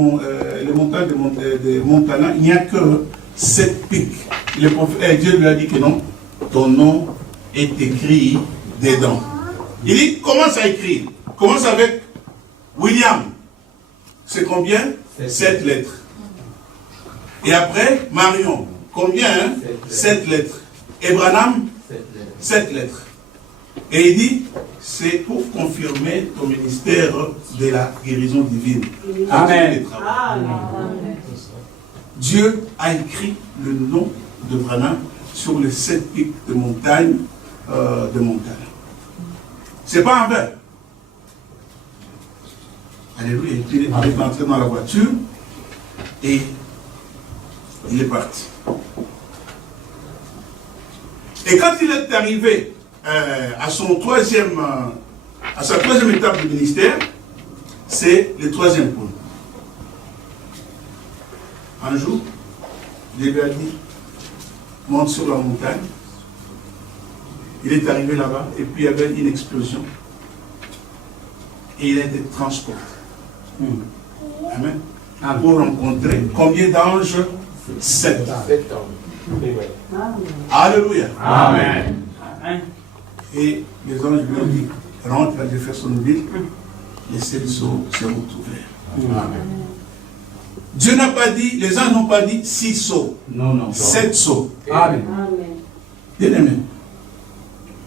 Montana, il n'y a que 7 pics. Dieu lui a dit que non, ton nom est écrit dedans. Il dit, commence à écrire. Commence avec William. C'est combien? 7 lettres. Et après, Marion. Combien? 7 lettres. Et Branham? 7 lettres. Et il dit, c'est pour confirmer ton ministère de la guérison divine. Amen. Dieu a écrit le nom de Branham sur les 7 pics de montagne de Montana. C'est pas un verre. Alléluia. Il est entré dans la voiture et il est parti. Et quand il est arrivé à sa troisième étape du ministère, c'est le 3e point. Un jour, Dieu lui a dit, monte sur la montagne. Il est arrivé là-bas et puis il y avait une explosion. Et il a été transporté. Amen. Pour rencontrer combien d'anges? 7. Alléluia. Amen. Et les anges lui ont dit, rentre à Jeffersonville, les 7 sceaux seront ouverts. Amen. Dieu n'a pas dit, les anges n'ont pas dit 6 sceaux. Non. 7 sceaux. Amen. Bien aimé.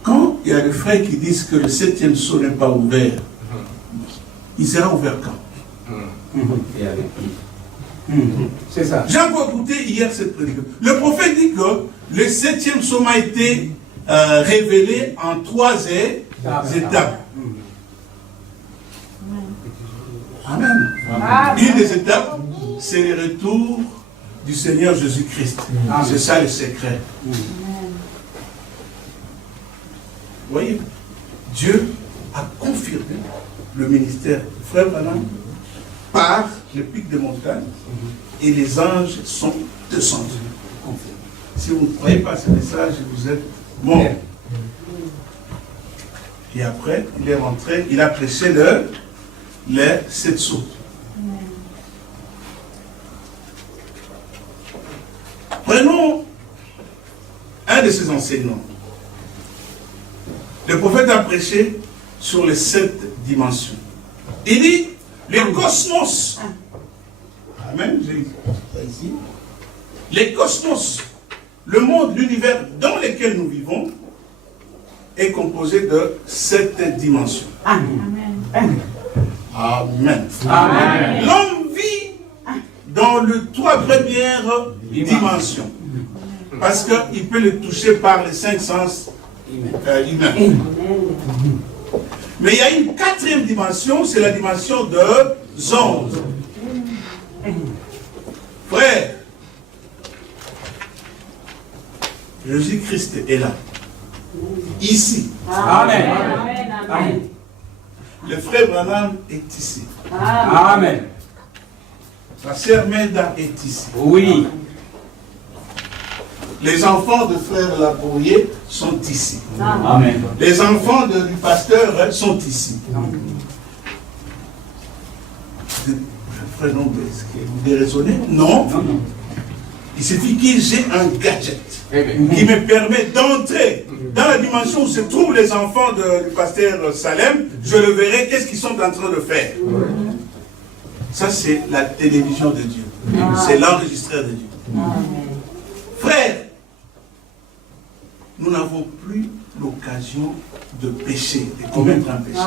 Quand il y a des frères qui disent que le 7e sceau n'est pas ouvert, il sera ouvert quand? Et avec qui? C'est ça. J'ai encore écouté hier cette prédication. Le prophète dit que le 7e psaume a été révélé en 3 étapes. Amen. Une des étapes, c'est le retour du Seigneur Jésus-Christ. C'est ça le secret. Vous voyez, Dieu a confirmé le ministère de Frère Branham par le pic des montagnes et les anges sont descendus. Si vous ne croyez pas ce message, vous êtes mort. Et après, il est rentré, il a prêché les 7 sceaux. Prenons un de ses enseignements. Le prophète a prêché sur les 7 dimensions. Il dit, les cosmos, amen, j'ai dit ça ici, les cosmos, le monde, l'univers dans lequel nous vivons, est composé de 7 dimensions. Amen. Amen. Amen. L'homme vit dans les 3 premières dimensions. Parce qu'il peut le toucher par les 5 sens humains. Mais il y a une 4e dimension, c'est la dimension de ondes. Frère, Jésus-Christ est là. Ici. Amen. Amen. Le frère Branham est ici. Amen. La sœur Menda est ici. Oui. Les enfants de frère Labourier sont ici. Amen. Les enfants du pasteur sont ici. Frère, non, est-ce que vous déraisonnez? Non. Il suffit que j'ai un gadget qui me permet d'entrer dans la dimension où se trouvent les enfants du pasteur Salem. Je le verrai, qu'est-ce qu'ils sont en train de faire. Ça, c'est la télévision de Dieu. C'est l'enregistreur de Dieu. Frère, nous n'avons plus l'occasion de pécher, de commettre un péché.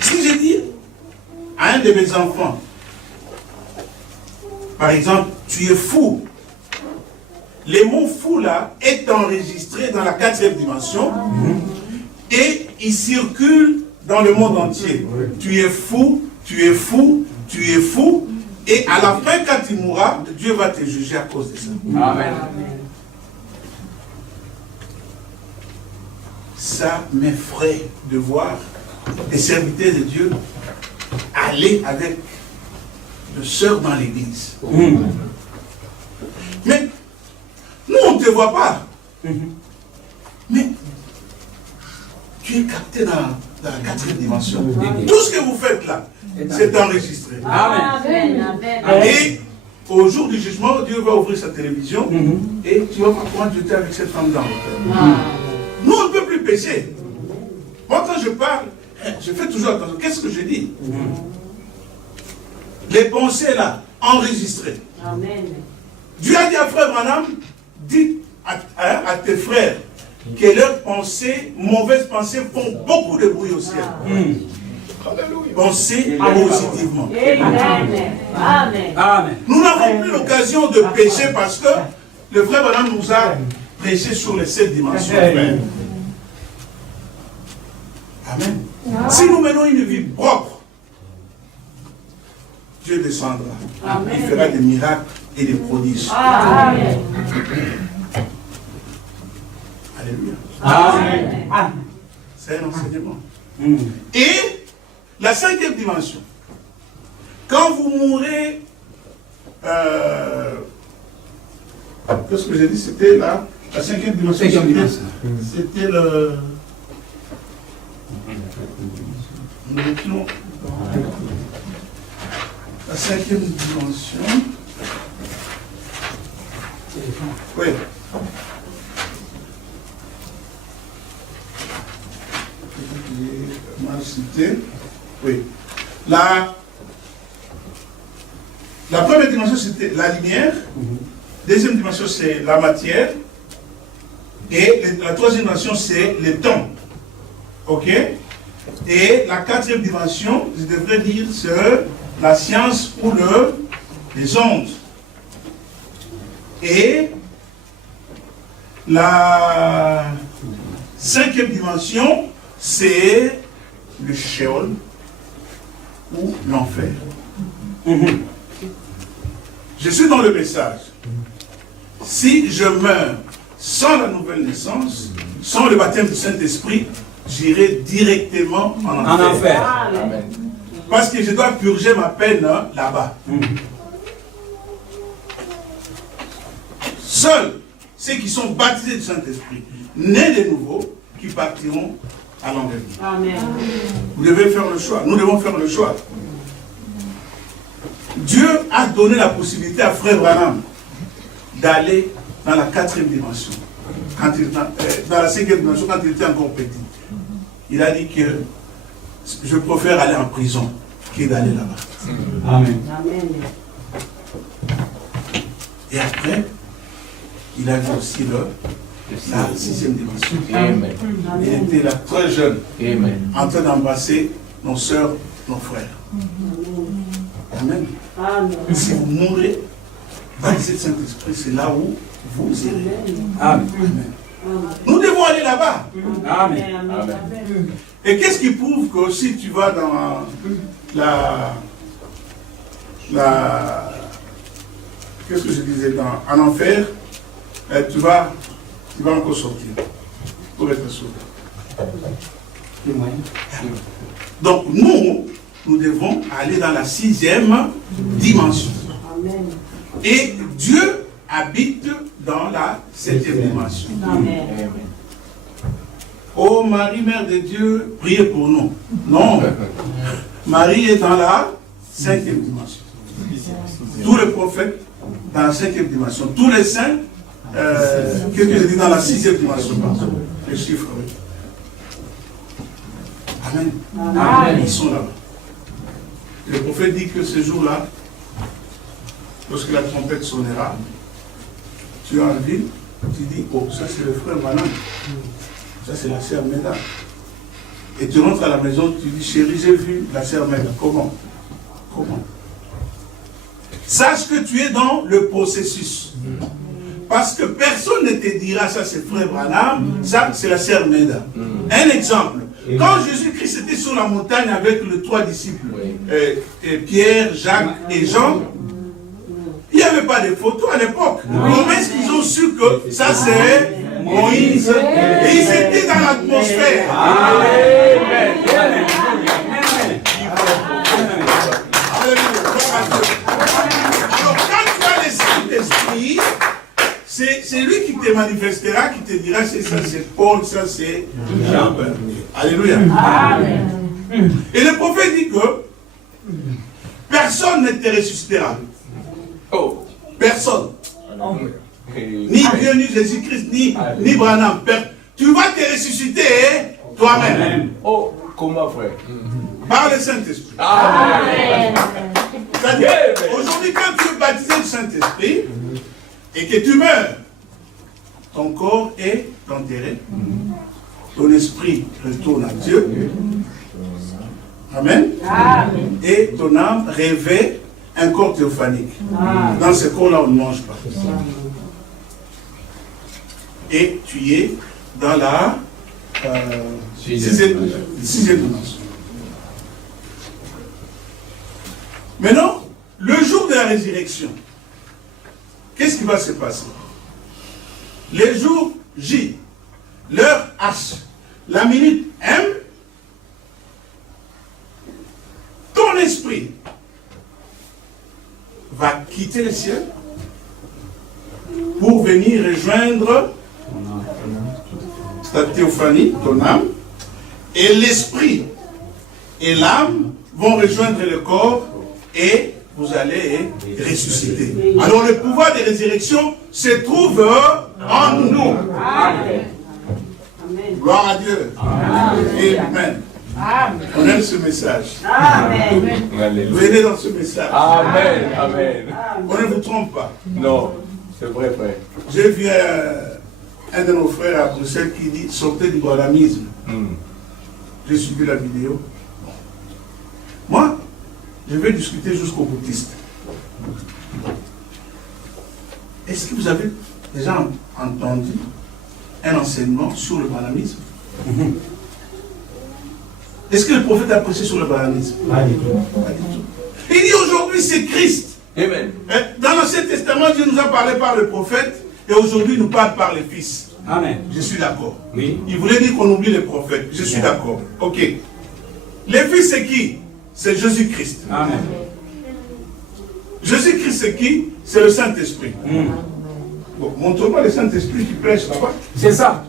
Si je dis à un de mes enfants, par exemple, tu es fou, le mot fou là est enregistré dans la 4e dimension et il circule dans le monde entier. Tu es fou, tu es fou, tu es fou, et à la fin, quand tu mourras, Dieu va te juger à cause de ça. Amen. Ça m'effraie de voir des serviteurs de Dieu aller avec de sœurs dans l'église. Mais nous, on ne te voit pas. Mais tu es capté dans la 4e dimension. Tout ce que vous faites là, c'est enregistré. Amen. Et au jour du jugement, Dieu va ouvrir sa télévision et tu vas voir comment tu étais avec cette femme dans l'hôtel. Nous, on ne peut plus pécher. Moi, quand je parle, je fais toujours attention. Qu'est-ce que je dis? Les pensées là, enregistrées. Amen. Dieu a dit à frère Branham, dis à tes frères que leurs pensées, mauvaises pensées, font beaucoup de bruit au ciel. Pensez positivement. Amen. Nous n'avons plus l'occasion de pécher parce que le frère Branham nous a prêché sur les 7 dimensions. Amen. Si nous menons une vie propre, Dieu descendra. Amen. Il fera des miracles et des prodiges. Amen. Alléluia. Amen. C'est un enseignement. Et la 5e dimension. Quand vous mourrez, qu'est-ce que j'ai dit? C'était la 5e dimension. C'était le... La 5e dimension. Oui. J'ai mal cité. Oui. La première dimension, c'était la lumière. Deuxième dimension, c'est la matière. Et la 3e dimension, c'est le temps. OK? Et la 4e dimension, je devrais dire, c'est la science ou les ondes. Et la 5e dimension, c'est le Sheol ou l'enfer. je suis dans le message. Si je meurs sans la nouvelle naissance, sans le baptême du Saint-Esprit, j'irai directement en enfer. Amen. Parce que je dois purger ma peine là-bas. Seuls ceux qui sont baptisés du Saint-Esprit, nés de nouveau, qui partiront à l'enlèvement. Amen. Vous devez faire le choix. Nous devons faire le choix. Dieu a donné la possibilité à Frère Branham d'aller dans la 4e dimension. Quand il, dans la 5e dimension, quand il était encore petit. Il a dit que je préfère aller en prison que d'aller là-bas. Amen. Amen. Et après, il a vu aussi la 6e dimension. Amen. Il était là très jeune, Amen. en train d'embrasser nos soeurs, nos frères. Amen. Amen. Si vous mourrez, baptisé de Saint-Esprit, c'est là où vous irez. Amen. Amen. Nous devons aller là-bas. Amen. Amen. Et qu'est-ce qui prouve que si tu vas dans qu'est-ce que je disais, en enfer, tu vas encore sortir pour être sauvé. Donc nous devons aller dans la 6e dimension. Amen. Et Dieu habite dans la 7e dimension. Amen. Oh Marie, Mère de Dieu, priez pour nous. Non. Marie est dans la 5e dimension. Tous les prophètes dans la 5e dimension. Tous les saints, qu'est-ce que je dis, dans la 6e dimension. Les chiffres, oui. Amen. Amen. Ils sont là-bas. Le prophète dit que ce jour-là, lorsque la trompette sonnera, tu es en ville, tu dis, oh, ça c'est le frère Manan, ça c'est la sœur Meda. Et tu rentres à la maison, tu dis, chérie, j'ai vu la sœur Meda. Comment? Sache que tu es dans le processus. Parce que personne ne te dira, ça c'est frère Branham, ça c'est la sœur Meda. Un exemple. Quand Jésus-Christ était sur la montagne avec les 3 disciples, Pierre, Jacques et Jean, il n'y avait pas de photos à l'époque. Comment est-ce qu'ils ont su que ça c'est Moïse? Et ils étaient dans l'atmosphère. Alors quand tu as le Saint-Esprit, c'est lui qui te manifestera, qui te dira ça c'est Paul, ça c'est Jean. Alléluia. Amen. Et le prophète dit que personne ne te ressuscitera. Oh, personne. Ni Dieu, ni Jésus-Christ, ni Branham. Tu vas te ressusciter toi-même. Oh, comment frère? Par le Saint-Esprit. Amen. C'est-à-dire, aujourd'hui, quand tu es baptisé du Saint-Esprit et que tu meurs, ton corps est enterré, ton esprit retourne à Dieu. Amen. Amen. Et ton âme revêt un corps théophanique. Dans ce corps-là, on ne mange pas. Et tu es dans la 6e dimension. Maintenant, le jour de la résurrection, qu'est-ce qui va se passer? Les jours J, l'heure H, la minute M, ton esprit va quitter le ciel pour venir rejoindre ta théophanie, ton âme, et l'esprit et l'âme vont rejoindre le corps et vous allez ressusciter. Alors le pouvoir de résurrection se trouve en nous. Amen. Gloire à Dieu. Amen. Amen. On aime ce message. Amen. Venez dans ce message. Amen. Amen. On ne vous trompe pas. Non, c'est vrai frère. J'ai vu un de nos frères à Bruxelles qui dit sortez du branhamisme. J'ai suivi la vidéo. Moi, je vais discuter jusqu'au boutiste. Est-ce que vous avez déjà entendu un enseignement sur le branhamisme? Est-ce que le prophète a prêché sur le branhamisme? Pas du tout. Pas du tout. Il dit aujourd'hui c'est Christ Amen. Dans l'Ancien Testament, Dieu nous a parlé par le prophète et aujourd'hui il nous parle par les fils. Amen. Je suis d'accord. Oui. Il voulait dire qu'on oublie les prophètes. Je suis d'accord. Ok. Les fils, c'est qui? C'est Jésus-Christ. Amen. Jésus-Christ, c'est qui? C'est le Saint-Esprit. Bon, montre-moi le Saint-Esprit qui prêche là-bas. C'est ça.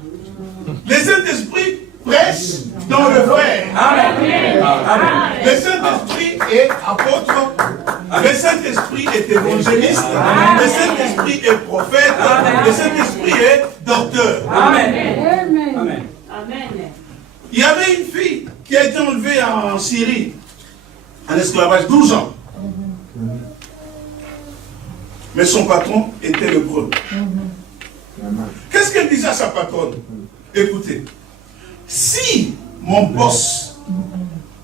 Le Saint-Esprit prêche dans le frère. Amen. Amen. Le Saint-Esprit est apôtre. Le Saint-Esprit est évangéliste. Le Saint-Esprit est prophète. Le Saint-Esprit est docteur. Amen. Amen. Il y avait une fille qui a été enlevée en Syrie, en esclavage, 12 ans. Mais son patron était lépreux. Qu'est-ce qu'elle disait à sa patronne? Écoutez, si mon boss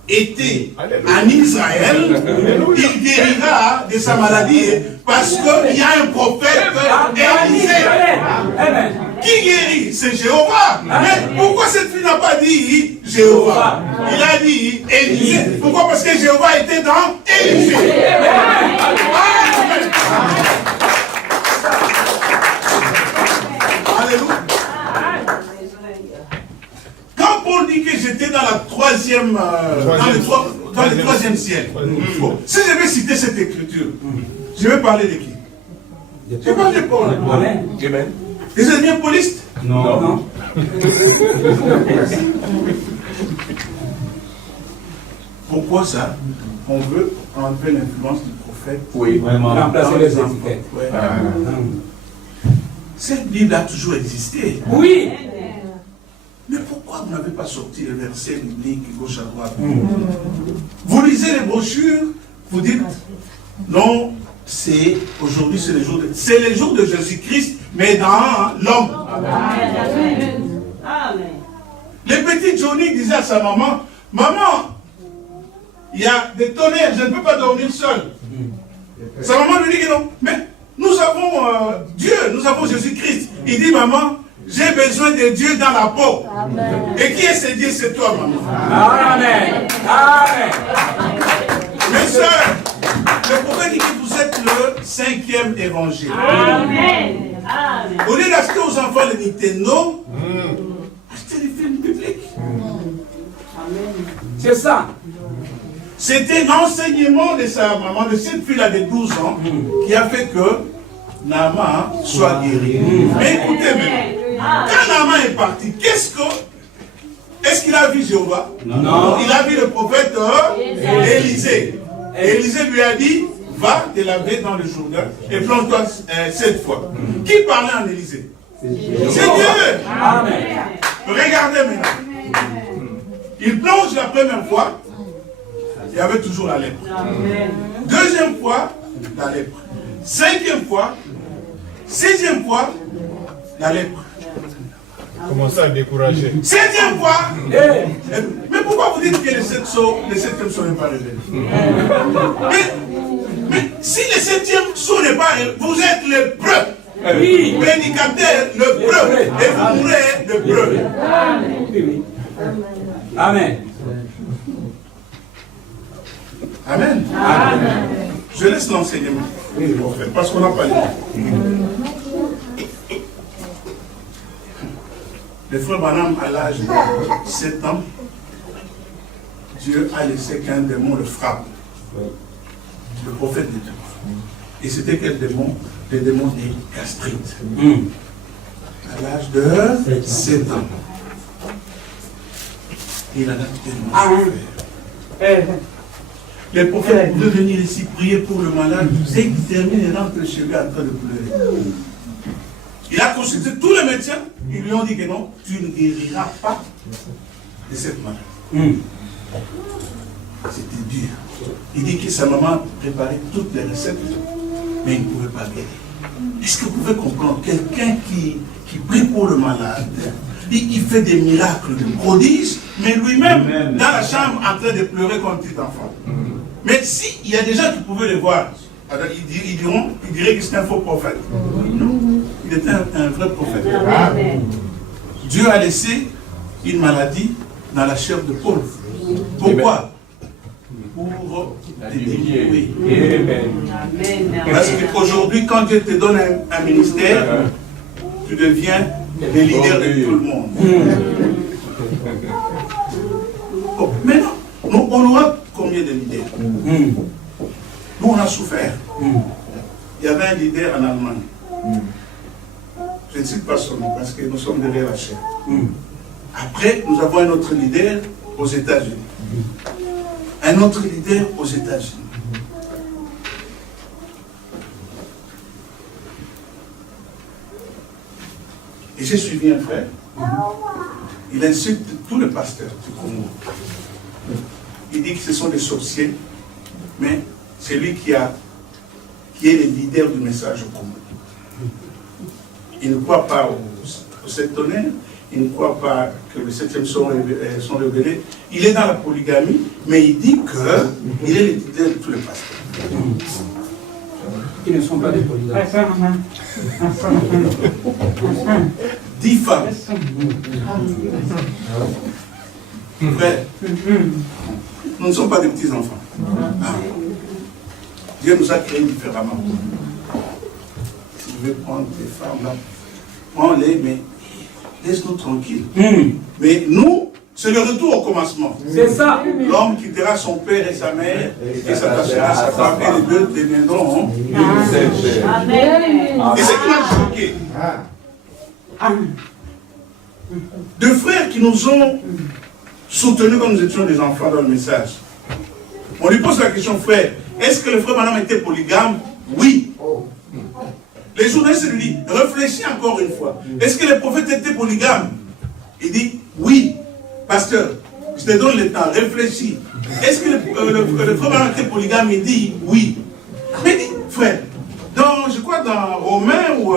était en Israël, il guérira de sa maladie parce qu'il y a un prophète Élisée. Amen. Qui guérit? C'est Jéhovah. Mais pourquoi cette fille n'a pas dit Jéhovah? Il a dit Élisée. Pourquoi? Parce que Jéhovah était dans Élisée. Amen. Alléluia. Quand Paul dit que j'étais dans la troisième, dans le troisième ciel, bon, si je vais citer cette écriture, je vais parler de qui? Je vais parler de Paul. Amen. Amen. Vous êtes bien pauliste? Non. Non. Pourquoi ça? On veut enlever l'influence du prophète. Oui. Remplacer les étiquettes. Ouais. Cette Bible a toujours existé. Oui. Mais pourquoi vous n'avez pas sorti les versets bibliques gauche à droite? Vous lisez les brochures, vous dites non, c'est aujourd'hui, c'est le jour de Jésus-Christ, mais dans l'homme. Le petit Johnny disait à sa maman, maman, il y a des tonnerres, je ne peux pas dormir seul. Sa maman lui dit que non, mais nous avons Dieu, nous avons Jésus-Christ. Il dit, maman, j'ai besoin de Dieu dans la peau. Amen. Et qui est ce Dieu? C'est toi, maman. Amen. Amen. Mes soeurs, le prophète dit que vous êtes le 5e évangile. Amen. Au lieu d'acheter aux enfants le Nintendo, achetez des films bibliques. C'est ça. C'était l'enseignement de sa maman, de cette fille-là de 12 ans, qui a fait que Naaman soit guéri. Mais écoutez maintenant, quand Naaman est parti, est-ce qu'il a vu Jéhovah? Non. Il a vu le prophète Élisée. Élisée lui a dit, va te laver dans le Jourdain et plonge-toi 7 fois. Qui parlait en Élisée? C'est Dieu. Amen. Regardez maintenant. Il plonge la première fois, il y avait toujours la lèpre. Deuxième fois, la lèpre. 5e fois, 6e fois, la lèpre. Commencez à décourager. 7e fois. Mais pourquoi vous dites que le 7e saut n'est pas révélé? Mais si le 7e saut n'est pas révélé, vous êtes le preuve. Oui. Prédicateur, le preuve. Et vous mourrez le preuve. Amen. Amen. Amen. Je laisse l'enseignement. Parce qu'on n'a pas lu. Le frère Branham, à l'âge de 7 ans, Dieu a laissé qu'un démon le frappe. Le prophète de Dieu. Et c'était quel démon? Le démon des gastrites. À l'âge de 7 ans. Il en a tellement souffert. Les prophètes pouvaient venir ici prier pour le malade. Dès qu'il termine, il rentre chez lui en train de pleurer. Il a consulté tous les médecins. Ils lui ont dit que non, tu ne guériras pas de cette maladie. C'était dur. Il dit que sa maman préparait toutes les recettes, mais il ne pouvait pas guérir. Est-ce que vous pouvez comprendre? Quelqu'un qui prie pour le malade, il fait des miracles, des prodiges, mais lui-même, dans la chambre, en train de pleurer comme un petit enfant. Mais s'il y a des gens qui pouvaient le voir, alors ils diraient que c'est un faux prophète. Non, il était un vrai prophète. Dieu a laissé une maladie dans la chair de Paul. Pourquoi? pour La te diminuer. diminuer. Amen. Parce qu'aujourd'hui, quand Dieu te donne un ministère, tu deviens le leader de tout le monde. Bon, maintenant, nous, on aura combien de leaders? Nous, on a souffert. Il y avait un leader en Allemagne. Je ne cite pas son nom parce que nous sommes derrière la chaîne. Après, nous avons un autre leader aux États-Unis. Un autre leader aux États-Unis. Et j'ai suivi un frère. Il insulte tous les pasteurs du Congo. Il dit que ce sont des sorciers, mais c'est lui qui est le leader du message au Congo. Il ne croit pas au sept tonnerres, il ne croit pas que les septièmes sont révélés. Il est dans la polygamie, mais il dit qu'il est le leader de tous les pasteurs. Qui ne sont pas des polygames. 10 femmes. Frère, nous ne sommes pas des petits-enfants. Dieu nous a créés différemment. Si tu veux prendre tes femmes là, prends-les, mais laisse-nous tranquilles. Mais nous, c'est le retour au commencement. C'est ça. L'homme quittera son père et sa mère et s'attachera à sa femme et les deux deviendront. Amen. Et c'est qui m'a choqué. Deux frères qui nous ont soutenus quand nous étions des enfants dans le message. On lui pose la question, frère, est-ce que le frère Branham était polygame? Oui. Les journalistes lui disent, réfléchis encore une fois. Est-ce que le prophète était polygame? Il dit, oui. Pasteur, je te donne le temps, réfléchis. Est-ce que le frère Branham était polygame? Il dit, oui. Mais dit, frère, je crois dans Romains ou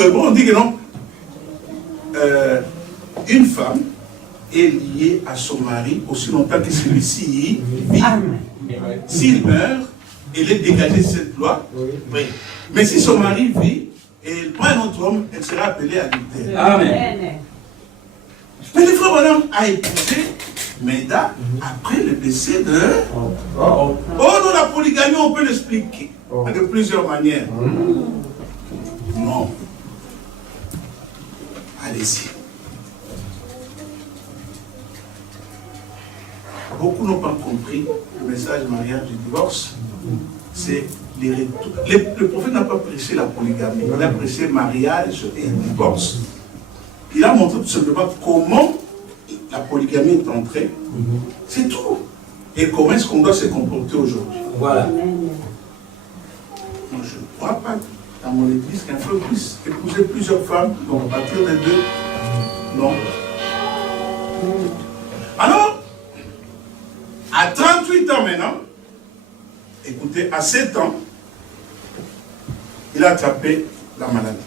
Hébreux, on dit que non. Une femme est liée à son mari aussi longtemps que celui-ci vit. S'il meurt, elle est dégagée de cette loi. Oui. Mais si son mari vit et elle prend un autre homme, elle sera appelée adultère. Amen. Mais le frère Branham a épousé Meda après le décès de... Oh non, la polygamie, on peut l'expliquer de plusieurs manières. Non. Allez-y. Beaucoup n'ont pas compris le message du mariage du divorce. C'est les retours. Le prophète n'a pas prêché la polygamie, il a prêché mariage et divorce. Il a montré tout simplement comment la polygamie est entrée. C'est tout. Et comment est-ce qu'on doit se comporter aujourd'hui. Voilà. Moi, je ne crois pas dans mon église qu'un frère puisse épouser plusieurs femmes, donc à partir de 2. Non. Alors, à 38 ans maintenant, écoutez, à 7 ans, il a attrapé la maladie.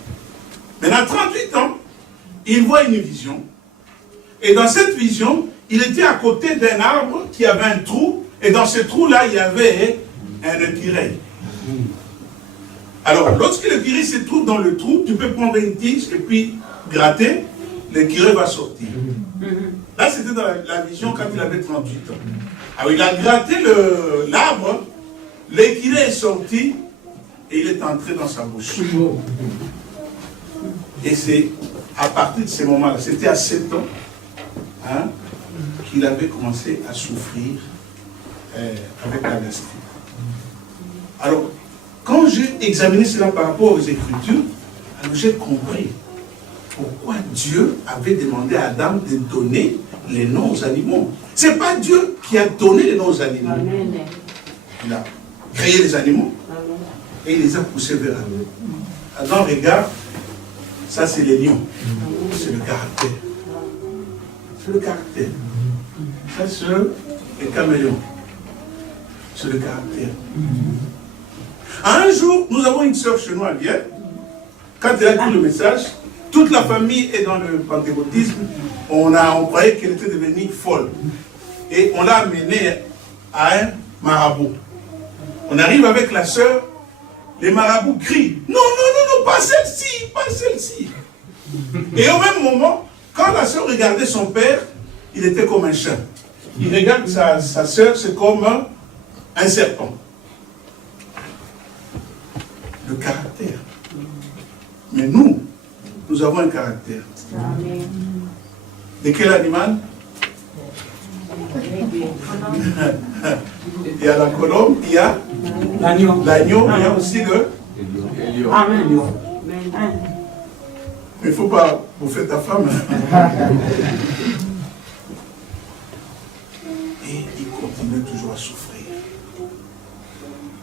Maintenant, à 38 ans, il voit une vision. Et dans cette vision, il était à côté d'un arbre qui avait un trou. Et dans ce trou-là, il y avait un écureuil. Alors, lorsque l'écureuil se trouve dans le trou, tu peux prendre une tige et puis gratter, l'écureuil va sortir. Là, c'était dans la vision quand il avait 38 ans. Alors, il a gratté l'arbre, l'écureuil est sorti et il est entré dans sa bouche. Et c'est à partir de ce moment-là, c'était à 7 ans, qu'il avait commencé à souffrir avec la gastrite. Alors, quand j'ai examiné cela par rapport aux Écritures, alors j'ai compris pourquoi Dieu avait demandé à Adam de donner les noms aux animaux. Ce n'est pas Dieu qui a donné les noms aux animaux. Il a créé les animaux et il les a poussés vers eux. Adam regarde, ça c'est les lions, c'est le caractère. C'est le caractère. Ça c'est les caméléons. C'est le caractère. Un jour, nous avons une sœur chez nous à Vienne. Quand elle a écouté le message, toute la famille est dans le pentecôtisme. On croyait qu'elle était devenue folle. Et on l'a amenée à un marabout. On arrive avec la sœur, les marabouts crient. Non, non, non, non, pas celle-ci, pas celle-ci. Et au même moment, quand la sœur regardait son père, il était comme un chat. il regarde sa sœur, c'est comme un serpent. Le caractère. Mais nous avons un caractère. Amen. De quel animal? Il y a la colombe, il y a L'agneau. l'agneau, il y a aussi le... Amen. Mais il ne faut pas bouffer ta femme. Et il continue toujours à souffrir.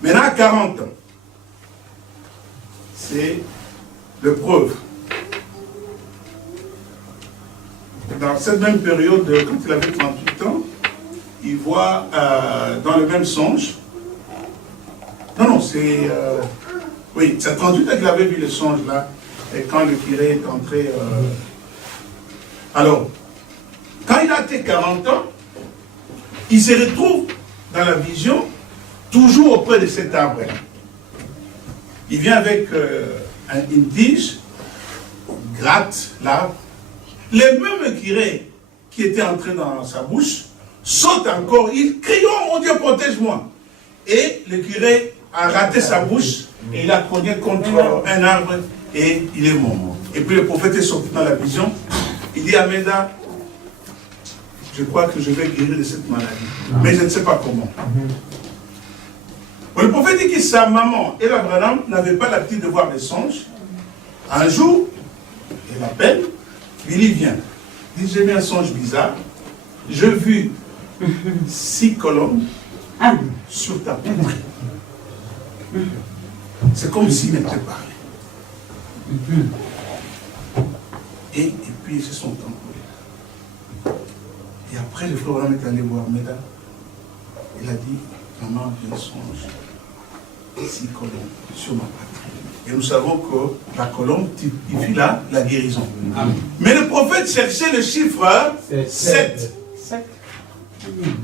Maintenant, à 40 ans, c'est l'épreuve. Dans cette même période, quand il avait 38 ans, il voit dans le même songe. Non, c'est... oui, c'est 38 ans qu'il avait vu le songe là, et quand le curé est entré. Alors, quand il a atteint 40 ans, il se retrouve dans la vision, toujours auprès de cet arbre. Il vient avec une tige, gratte l'arbre. Les mêmes curés qui étaient entrés dans sa bouche sautent encore, il crie, oh mon Dieu, protège-moi. Et le curé a raté sa bouche et il a cogné contre un arbre et il est mort. Et puis le prophète est sorti dans la vision. Il dit à Méda, je crois que je vais guérir de cette maladie, mais je ne sais pas comment. Le prophète dit que sa maman et l'Abraham n'avaient pas l'habitude de voir des songes. Un jour, il l'appelle, il y vient. Il dit, j'ai vu un songe bizarre. J'ai vu 6 colombes sur ta poitrine. C'est comme s'il m'était parlé. Et puis ils se sont envolés. Et après, le frère Abraham est allé voir Méda. Il a dit, maman, j'ai un songe. 6 colombes sur ma poitrine. Et nous savons que la colombe typifie la guérison. Amen. Mais le prophète cherchait le chiffre 7.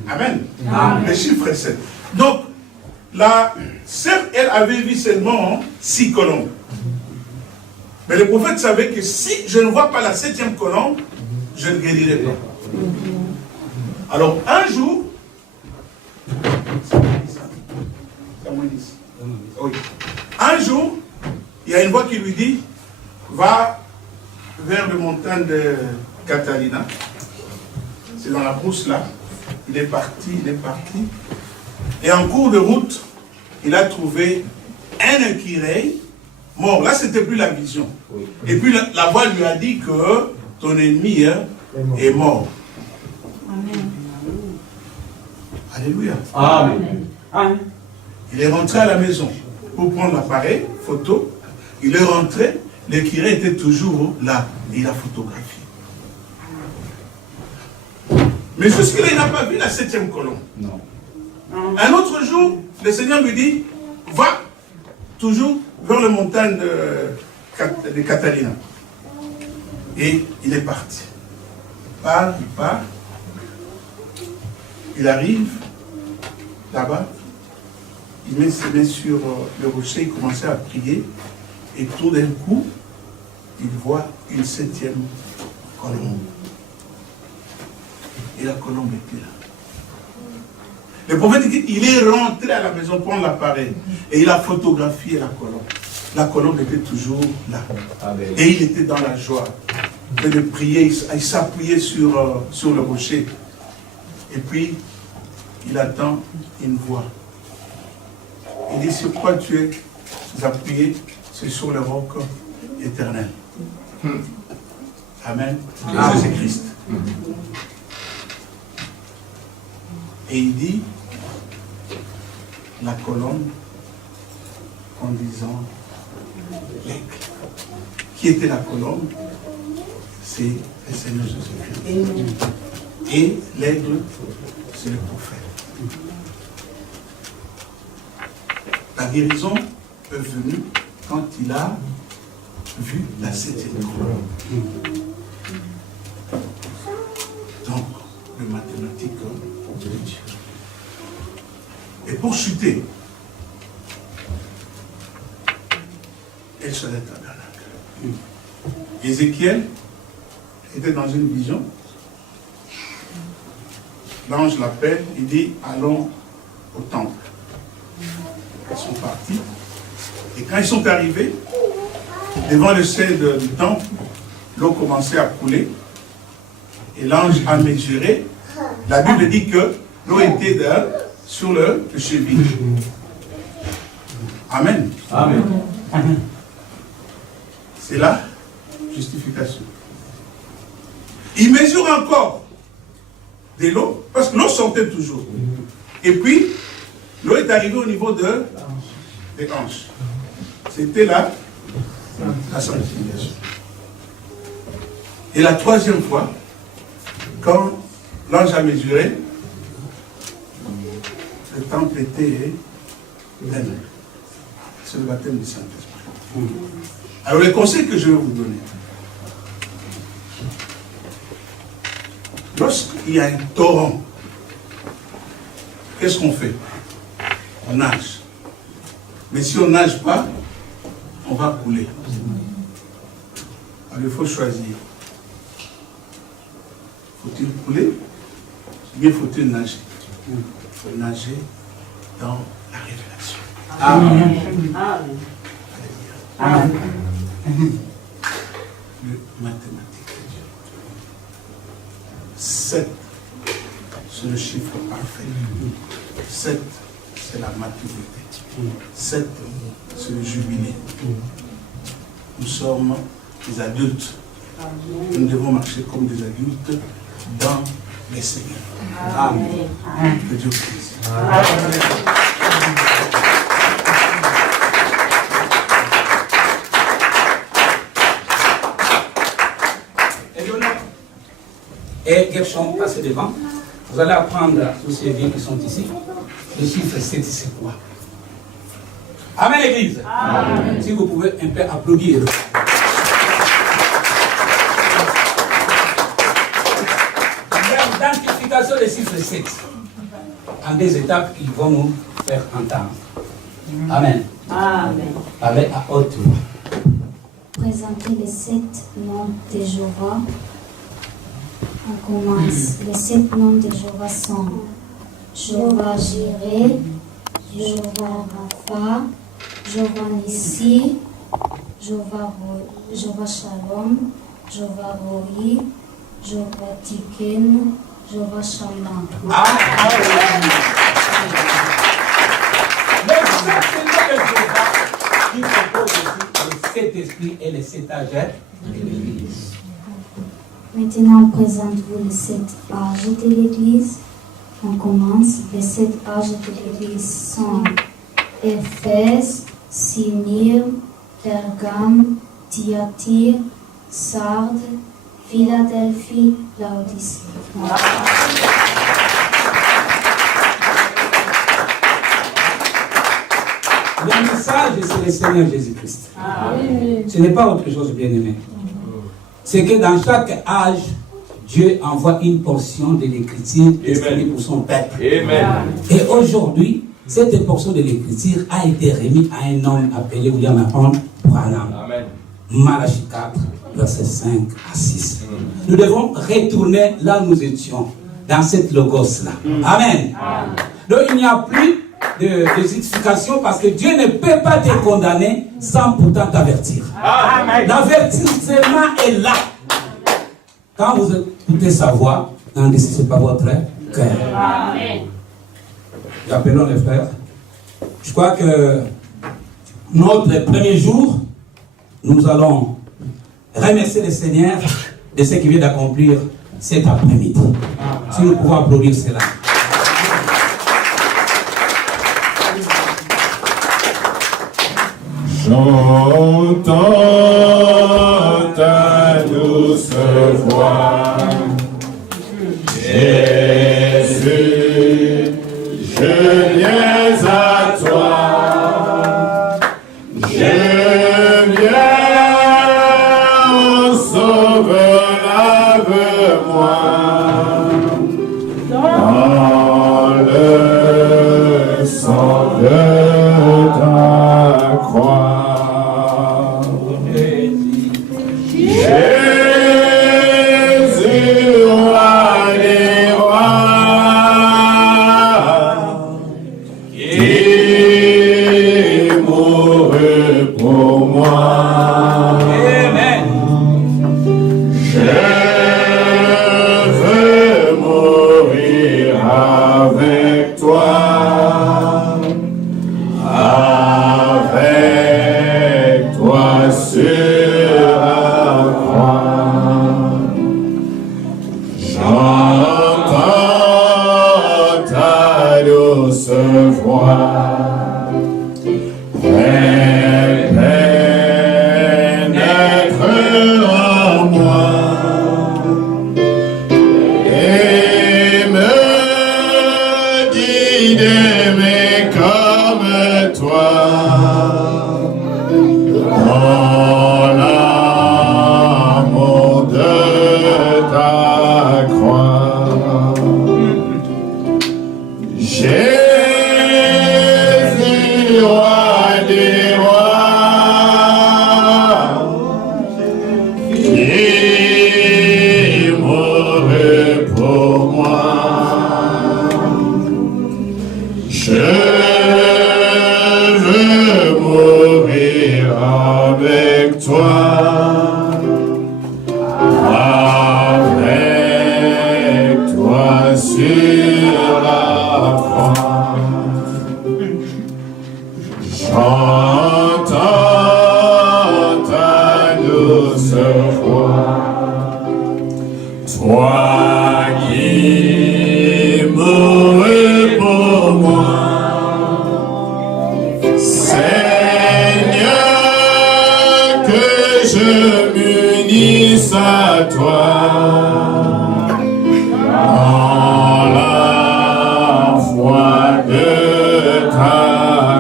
Amen. Amen. Le chiffre 7. Donc, la sœur, elle avait vu seulement 6 colombes. Mais le prophète savait que si je ne vois pas la 7e colombe, je ne guérirai pas. Alors, un jour, oui. Un jour, il y a une voix qui lui dit, va vers le montagne de Catalina. C'est dans la brousse là. Il est parti. Et en cours de route, il a trouvé un curé mort. Là, c'était plus la vision. Et puis la voix lui a dit que ton ennemi est mort. Amen. Alléluia. Amen. Amen. Il est rentré à la maison pour prendre l'appareil photo. Il est rentré, le curé était toujours là. Et il a photographié. Mais jusque-là, il n'a pas vu la 7e colombe. Non. Un autre jour, le Seigneur lui dit, va toujours vers les montagnes de Catalina. Et il est parti. Il part. Il arrive là-bas. Il met ses mains sur le rocher, il commençait à prier. Et tout d'un coup, il voit une 7e colombe. Et la colombe était là. Le prophète dit qu'il est rentré à la maison prendre l'appareil. Et il a photographié la colombe. La colombe était toujours là. Amen. Et il était dans la joie de prier. Il s'appuyait sur le rocher. Et puis, il attend une voix. Il dit, sur quoi tu es appuyé? C'est sur le roc éternel. Amen. Jésus-Christ. Et il dit, la colombe, en disant, l'aigle. Qui était la colombe? C'est le Seigneur Jésus-Christ. Et l'aigle, c'est le prophète. La guérison est venue quand il a vu la 7e colombe. Donc, le mathématique de Dieu. Et pour chuter, elle se lève tabernacle. Ézéchiel était dans une vision. l'ange l'appelle, il dit, allons au temple. Ils sont partis. Et quand ils sont arrivés, devant le seuil du temple, l'eau commençait à couler. Et l'ange a mesuré. La Bible dit que l'eau était sur le cheville. Amen. Amen. C'est la justification. Il mesure encore de l'eau, parce que l'eau sortait toujours. Et puis, l'eau est arrivée au niveau des hanches. C'était la sanctification. Et la troisième fois, quand l'ange a mesuré, le temple était plein. C'est le baptême du Saint-Esprit. Alors le conseil que je vais vous donner, lorsqu'il y a un torrent, qu'est-ce qu'on fait? On nage. Mais si on ne nage pas, on va couler. Alors il faut choisir. Faut-il couler ou bien faut-il nager? Il faut nager dans la révélation. Amen. Amen. Le mathématique de Dieu. 7, c'est le chiffre parfait. 7, c'est la maturité. 7, c'est le jubilé. Nous sommes des adultes. Nous devons marcher comme des adultes dans les Seigneurs. Amen. Que Dieu bénisse. Et Gershon, passez devant. Vous allez apprendre à tous ces vieux qui sont ici. Le chiffre 7, c'est quoi? Amen, l'église. Amen. Si vous pouvez un peu applaudir. L'identification des chiffres 7. En des étapes qu'ils vont nous faire entendre. Amen. Amen. Avec à haute voix. Présenter les 7 noms de Jéhovah. On commence. Les 7 noms de Jéhovah sont Jéhovah Jireh, Jéhovah Rapha, Jéhovah Nissi, Jéhovah Shalom, Jéhovah Roi, Jéhovah Tiken, Jéhovah Shammah. Mais c'est le qui propose aussi les 7 esprits et les 7 âges de l'Église. Maintenant, présente-vous les 7 âges de l'Église. On commence. Les 7 âges de l'Église sont Éphèse, Smyrne, Pergame, Thyatire, Sardes, Philadelphie, Laodicée. Le message, c'est le Seigneur Jésus-Christ. Ce n'est pas autre chose, bien-aimé. C'est que dans chaque âge, Dieu envoie une portion de l'écriture destinée pour son peuple. Amen. Et aujourd'hui, cette portion de l'écriture a été remise à un homme appelé William Branham. Malachie 4, versets 5 à 6. Nous devons retourner là où nous étions, dans cette logos-là. Amen. Donc il n'y a plus de justification parce que Dieu ne peut pas te condamner sans pourtant t'avertir. L'avertissement est là. Quand vous écoutez sa voix, n'endurcissez pas votre cœur. Appelons les frères. Je crois que notre premier jour, nous allons remercier le Seigneur de ce qu'il vient d'accomplir cet après-midi. Si nous pouvons applaudir cela. Chantons ta douce voix, Jésus, je viens à toi, je viens, ô Sauveur, lave-moi dans le sang de ta croix. Jésus, roi des rois, sur la croix. J'entends ta douce voix, toi qui mourrais pour moi. Seigneur, que je m'unisse à toi. Dans la foi de ta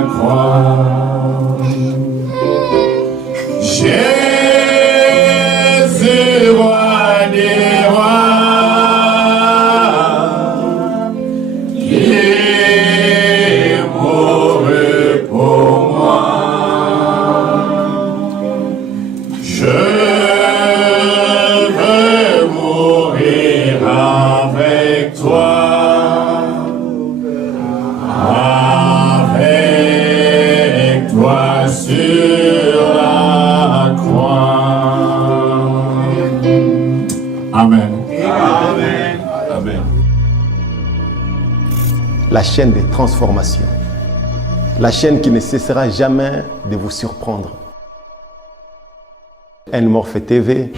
croix. Jésus, roi des rois, qui est mouru pour moi. Je veux mourir avec toi. Avec toi sur la croix. Amen. Amen. Amen. La chaîne des transformations. La chaîne qui ne cessera jamais de vous surprendre. Morphe TV.